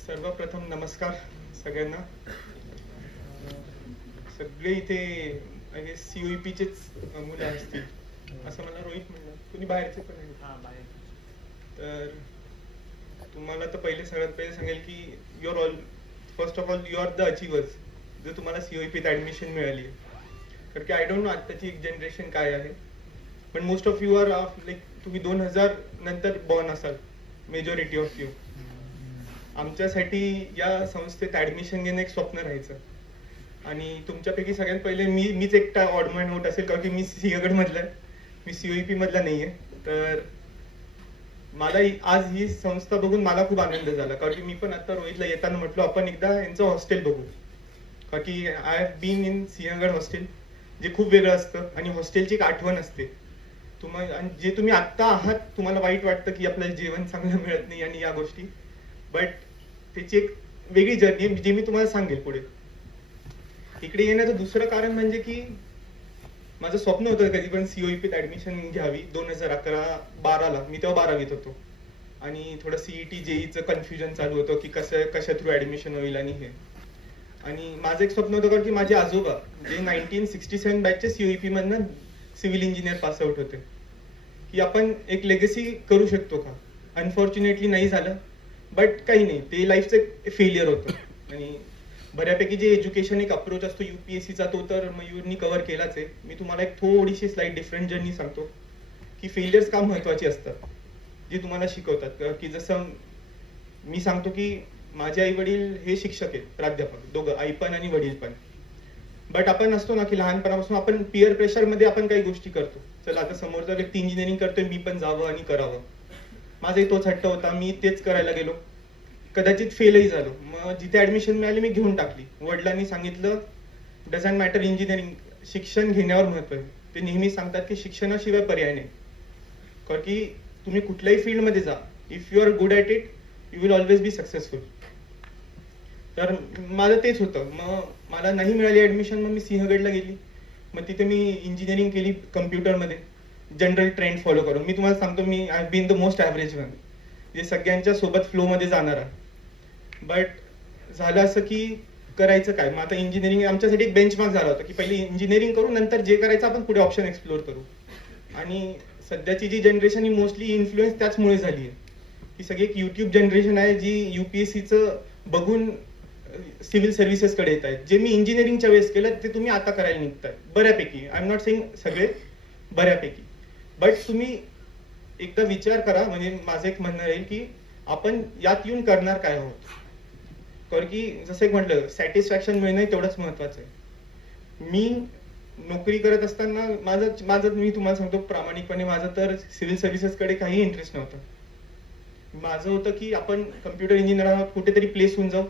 सर्वप्रथम नमस्कार सगळ्यांना. सगळे इथे COEPचेच मुलं असतील असं मला रोहित म्हणलं, कुणी बाहेरचे पण आहे. तर तुम्हाला तर सगळ्यात पहिले सांगेल की first of all you are the achievers, जर तुम्हाला COEPत ऍडमिशन मिळाली आहे. कारण की आय डोंट नो आत्ताची एक जनरेशन काय आहे, पण most of you are like तुम्ही 2000 नंतर बॉर्न असाल, मेजॉरिटी ऑफ यू. आमच्यासाठी या संस्थेत ऍडमिशन घेणं एक स्वप्न राहायचं. आणि तुमच्यापैकी सगळ्यात पहिले मीच एकटा ऑडमॅन आउट असेल, कारण की मी सिंहगड मधला आहे, मी COEP मधला नाहीये. तर मला आज ही संस्था बघून मला खूप आनंद झाला, कारण की मी पण आता रोहितला येताना म्हटलो आपण एकदा यांचं हॉस्टेल बघू, कारण की I have been in Sinhagad hostel, जे खूप वेगळं असतं आणि हॉस्टेलची एक आठवण असते. आणि जे तुम्ही आत्ता आहात तुम्हाला वाईट वाटतं की आपल्याला जेवण चांगलं मिळत नाही आणि या गोष्टी, बट त्याची एक वेगळी जर्नी आहे जी मी तुम्हाला सांगेल पुढे. इकडे येण्याचं दुसरं कारण म्हणजे की माझं स्वप्न होतं कधी पण COEPत ऍडमिशन घ्यावी. 2011-12ला मी तेव्हा 12वीत होतो आणि थोडं CET JEEचं कन्फ्युजन चालू होतं की कशा थ्रू ऍडमिशन होईल आणि हे. आणि माझं एक स्वप्न होतं कारण की माझे आजोबा जे 1967 बॅचचे COEP मधनं सिव्हिल इंजिनियर पास आउट होते, की आपण एक लेगसी करू शकतो का. अनफॉर्च्युनेटली नाही झालं, बट काही नाही, ते लाईफचं एक फेलियर होतं. आणि बऱ्यापैकी जे एज्युकेशन एक अप्रोच असतो UPSCचा तो तर मयूरनी कव्हर केलाच आहे. मी तुम्हाला एक थोडीशी स्लाइड डिफरंट जर्नी सांगतो की फेलियर्स का महत्वाचे असतात जे तुम्हाला शिकवतात. की जसं मी सांगतो की माझे आई वडील हे शिक्षक आहेत, प्राध्यापक दोघं, आई पण आणि वडील पण. बट आपण असतो ना की लहानपणापासून आपण पिअर प्रेशर मध्ये आपण काही गोष्टी करतो. चला आता समोरचा व्यक्ती इंजिनिअरिंग करतोय, मी पण जावं आणि करावं. माझाही तोच हट्ट होता, मी तेच करायला गेलो, कदाचित फेलही झालो. मग जिथे ऍडमिशन मिळाली मी घेऊन टाकली. वडिलांनी सांगितलं डझंट मॅटर, इंजिनिअरिंग शिक्षण घेण्यावर महत्व आहे. ते नेहमी सांगतात की शिक्षणाशिवाय पर्याय नाही, कारण की तुम्ही कुठल्याही फील्डमध्ये जा, if you are good at it you will always be successful. तर माझं तेच होतं. मग मला नाही मिळाली ऍडमिशन, मग मी सिंहगडला गेली. मग तिथे मी इंजिनिअरिंग केली कम्प्युटरमध्ये, जनरल ट्रेंड फॉलो करून. मी तुम्हाला सांगतो मी I been the most average one, जे सगळ्यांच्या सोबत फ्लोमध्ये जाणारा. बट झालं असं की करायचं काय. मग आता इंजिनिअरिंग आमच्यासाठी एक बेंचमार्क झाला होता की पहिले इंजिनिअरिंग करू, नंतर जे करायचं आपण पुढे ऑप्शन एक्सप्लोर करू. आणि सध्याची जी जनरेशन ही मोस्टली इन्फ्लुएन्स त्याचमुळे झाली आहे की सगळी एक युट्यूब जनरेशन आहे जी UPSCचं बघून सिव्हिल सर्व्हिसेसकडे येत आहेत. जे मी इंजिनिअरिंगच्या वेळेस केलं ते तुम्ही आता करायला निघताय बऱ्यापैकी. आय एम नॉट सेइंग सगळे, बऱ्यापैकी. बट तुम्ही एकदा विचार करा, म्हणजे माझं एक म्हणणं राहील की आपण यात येऊन करणार काय आहोत. कारण की जसं एक म्हटलं सॅटिस्फॅक्शन मिळणं तेवढंच महत्वाचं आहे. मी नोकरी करत असताना माझं मी तुम्हाला सांगतो प्रामाणिकपणे, माझं तर सिव्हिल सर्व्हिसेसकडे काही इंटरेस्ट नव्हता. माझं होतं की आपण कम्प्युटर इंजिनियर आहोत, कुठेतरी प्लेस होऊन जाऊ,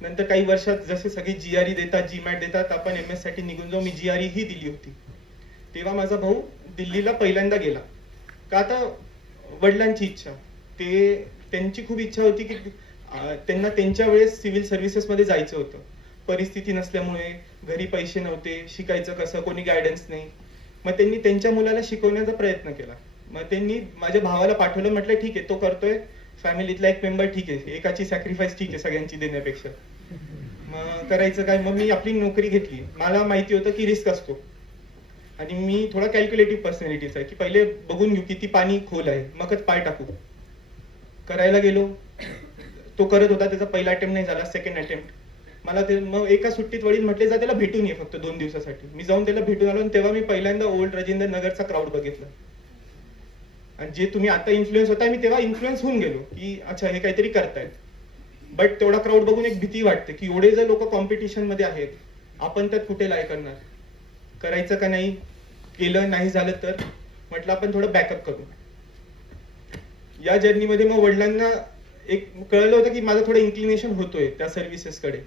नंतर काही वर्षात जसे सगळे GRE देतात, GMAT देतात, आपण MS साठी निघून जाऊ. मी GRE ही दिली होती. तेव्हा माझा भाऊ दिल्लीला पहिल्यांदा गेला का, आता वडिलांची इच्छा, त्यांची खूप इच्छा होती की त्यांना त्यांच्या वेळेस सिव्हिल सर्व्हिसेस मध्ये जायचं होतं. परिस्थिती नसल्यामुळे, घरी पैसे नव्हते, शिकायचं कसं, कोणी गायडन्स नाही. मग त्यांनी त्यांच्या मुलाला शिकवण्याचा प्रयत्न केला. मग त्यांनी माझ्या भावाला पाठवलं, म्हटलं ठीक आहे तो करतोय, फॅमिलीतला एक मेंबर ठीक आहे, एकाची सॅक्रिफाईस ठीक आहे सगळ्यांची देण्यापेक्षा. मग करायचं काय, मग मी आपली नोकरी घेतली. मला माहिती होतं की रिस्क असतो आणि मी थोडा कॅल्क्युलेटिव्ह पर्सनॅलिटीचा आहे की पहिले बघून घेऊ किती पाणी खोल आहे, मगच पाय टाकू. करायला गेलो, तो करत होता, त्याचा पहिला अटेम्प्ट नाही झाला, सेकंड अटेम्प्ट. मला ते मग एका सुट्टीत वडील म्हटले जा त्याला भेटून ये फक्त 2 दिवसासाठी. मी जाऊन त्याला भेटून आलो आणि तेव्हा मी पहिल्यांदा ओल्ड राजेंद्र नगरचा क्राऊड बघितला. आणि जे तुम्ही आता इन्फ्लुएन्स होताय, मी तेव्हा इन्फ्लुएन्स होऊन गेलो की अच्छा हे काहीतरी करतायत. बट तेवढा क्राऊड बघून एक भीती वाटते की एवढे जर लोक कॉम्पिटिशन मध्ये आहेत, आपण त्यात कुठे लाय करणार, करायचं का नाही. केलं नाही झालं तर म्हटलं आपण थोडं बॅकअप करू. या जर्नीमध्ये मग वडिलांना एक कळलं होतं की माझं थोडं इन्क्लिनेशन होतोय त्या सर्व्हिसेसकडे.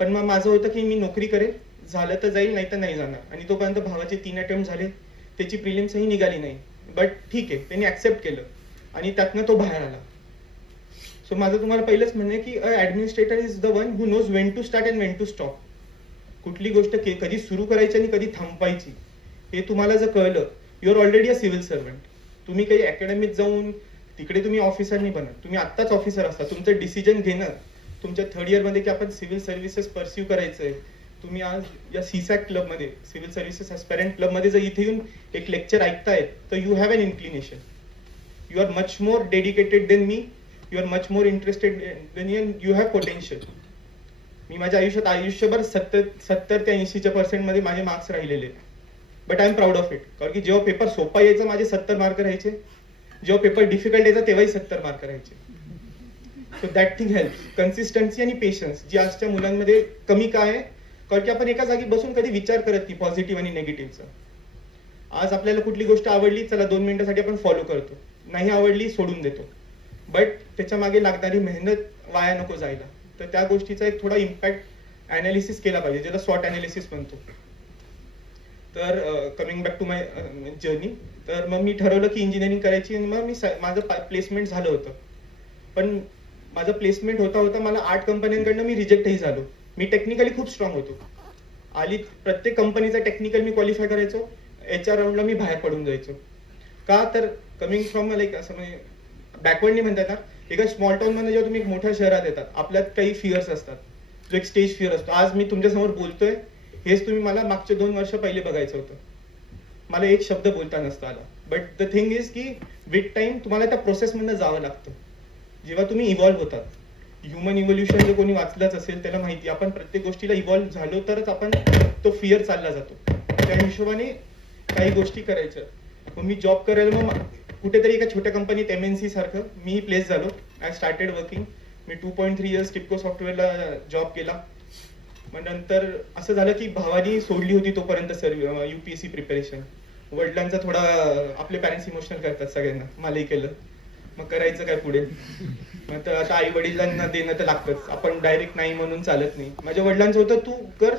पण मग माझं होतं की मी नोकरी करेल, झालं तर जाईल, नाही तर नाही जाणार. आणि तोपर्यंत भावाचे 3 अटेम्प्ट झाले, त्याची प्रिलिम्सही निघाली नाही. बट ठीक आहे, त्यांनी ऍक्सेप्ट केलं आणि त्यातनं तो बाहेर आला. सो माझं तुम्हाला पहिलंच म्हणणं आहे की administrator is the one who knows when to start and when to stop. कुठली गोष्ट कधी सुरू करायची आणि कधी थांबवायची हे तुम्हाला जर कळलं, you are already a civil servant. तुम्ही काही अकॅडमीत जाऊन तिकडे तुम्ही ऑफिसर नाही बनत, तुम्ही आत्ताच ऑफिसर असता. तुमचं डिसिजन घेणं तुमच्या 3rd इयर मध्ये की आपण सिव्हिल सर्व्हिसेस परस्यू करायचंय. तुम्ही आज या CSAT क्लबमध्ये, सिव्हिल सर्व्हिसेस ॲस्पायरंट क्लबमध्ये जर इथे येऊन एक लेक्चर ऐकतायत, तर you have an inclination. You are much more dedicated than मी, you are much more interested than you have potential. मी माझ्या आयुष्यभर 70 ते 80% मध्ये माझे मार्क्स राहिलेले, but I am proud of it. कारण की जेव्हा पेपर सोपा यायचा माझे 70 मार्क राहायचे, जेव्हा पेपर डिफिकल्ट यायचा तेव्हाही 70 मार्क राहायचे. So that thing help. Consistency आणि पेशन्स जी आजच्या मुलांमध्ये कमी काय आहे, कारण की आपण एका जागी बसून कधी विचार करत नाही पॉझिटिव्ह आणि निगेटिव्हचा. आज आपल्याला कुठली गोष्ट आवडली, चला 2 मिनिटासाठी आपण फॉलो करतो, नाही आवडली सोडून देतो, बट त्याच्या मागे लागणारी मेहनत वाया नको जायला. तर त्या गोष्टीचा एक थोडा इम्पॅक्ट अनालिसिस केला पाहिजे, ज्याला स्वॉट अनालिसिस म्हणतो. तर coming back to my journey, तर मग मी ठरवलं की इंजिनिअरिंग करायची, आणि मग माझं प्लेसमेंट झालं होतं. पण माझं प्लेसमेंट होता होता मला 8 कंपन्यांकडनं मी रिजेक्टही झालो. मी टेक्निकली खूप स्ट्रॉंग होतो, प्रत्येक कंपनीचा टेक्निकल मी क्वालिफाय करायचो, HR राऊंडला मी बाहेर पडून जायचो. का तर कमिंग फ्रॉम लाईक असं म्हणजे बॅकवर्डनी म्हणतात ना, एका स्मॉल टाउन मध्ये जेव्हा तुम्ही एक मोठ्या शहरात येतात, आपल्यात काही फिअर्स असतात, जो एक स्टेज फिअर असतो. आज मी तुमच्यासमोर बोलतोय, हेच तुम्ही मला मागचे 2 वर्ष पहिले बघायचं होतं, मला एक शब्द बोलता नसता आला. बट द थिंग इज की विथ टाइम तुम्हाला त्या प्रोसेसमधनं जावं लागतं. जेव्हा तुम्ही इव्हॉल्व्ह होतात, ह्युमन इव्होल्युशन जर कोणी वाचलंच असेल त्याला माहिती, आपण प्रत्येक गोष्टीला इव्हॉल्व्ह झालो तरच आपण तो फिअर चालला जातो. त्या हिशोबाने काही गोष्टी करायच्या. मग मी जॉब करायला मग कुठेतरी एका छोट्या कंपनीत MNC सारखं मी प्लेस झालो. I started working. मी 2.3 इयर्स टिपको सॉफ्टवेअरला जॉब केला. मग नंतर असं झालं की भावानी सोडली होती तोपर्यंत UPSC प्रिपरेशन. वडिलांचा थोडा, आपले पॅरेंट्स इमोशनल करतात सगळ्यांना, मलाही केलं. मग करायचं काय पुढे, मग तर आता आई वडिलांना देणं तर लागतंच, आपण डायरेक्ट नाही म्हणून चालत नाही. माझ्या वडिलांचं होतं तू कर,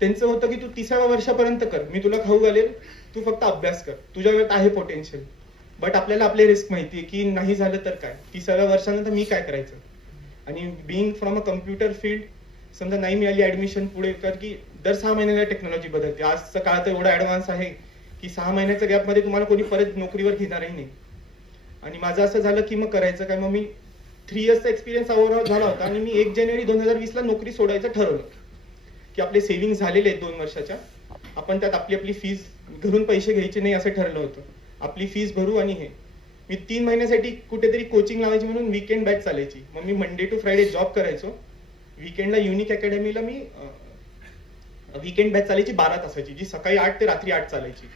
त्यांचं होतं की तू 30व्या वर्षापर्यंत कर, मी तुला खाऊ घालेल, तू फक्त अभ्यास कर, तुझ्यावर आहे पोटेन्शियल. बट आपल्याला आपले रिस्क माहितीये की नाही झालं तर काय, 30व्या वर्षानंतर मी काय करायचं. आणि being from a computer field, समजा नाही मिळाली ऍडमिशन पुढे, कारण की दर 6 महिन्याला टेक्नॉलॉजी बदलते. आजचा काळ तर एवढा ऍडव्हान्स आहे की 6 महिन्याच्या गॅपमध्ये तुम्हाला कोणी परत नोकरीवर घेणारही नाही. आणि माझं असं झालं की मग करायचं काय. मग मी 3 इयर्सचा एक्सपिरियन्स ओव्हरऑल झाला होता, आणि मी 1 जानेवारी 2020ला नोकरी सोडायचं ठरवलं की आपले सेव्हिंग झालेले आहेत 2 वर्षाच्या, आपण त्यात आपली फीस घरून पैसे घ्यायचे नाही असं ठरलं होतं. आपली फीस भरू. आणि हे मी 3 महिन्यासाठी कुठेतरी कोचिंग लावायची म्हणून वीकेंड बॅच चालायची. मग मी मंडे टू फ्रायडे जॉब करायचो, वीकेंडला युनिक अकॅडमीला मी वीकेंड बॅच चालायची 12 तासाची, जी सकाळी 8 ते रात्री 8 चालायची.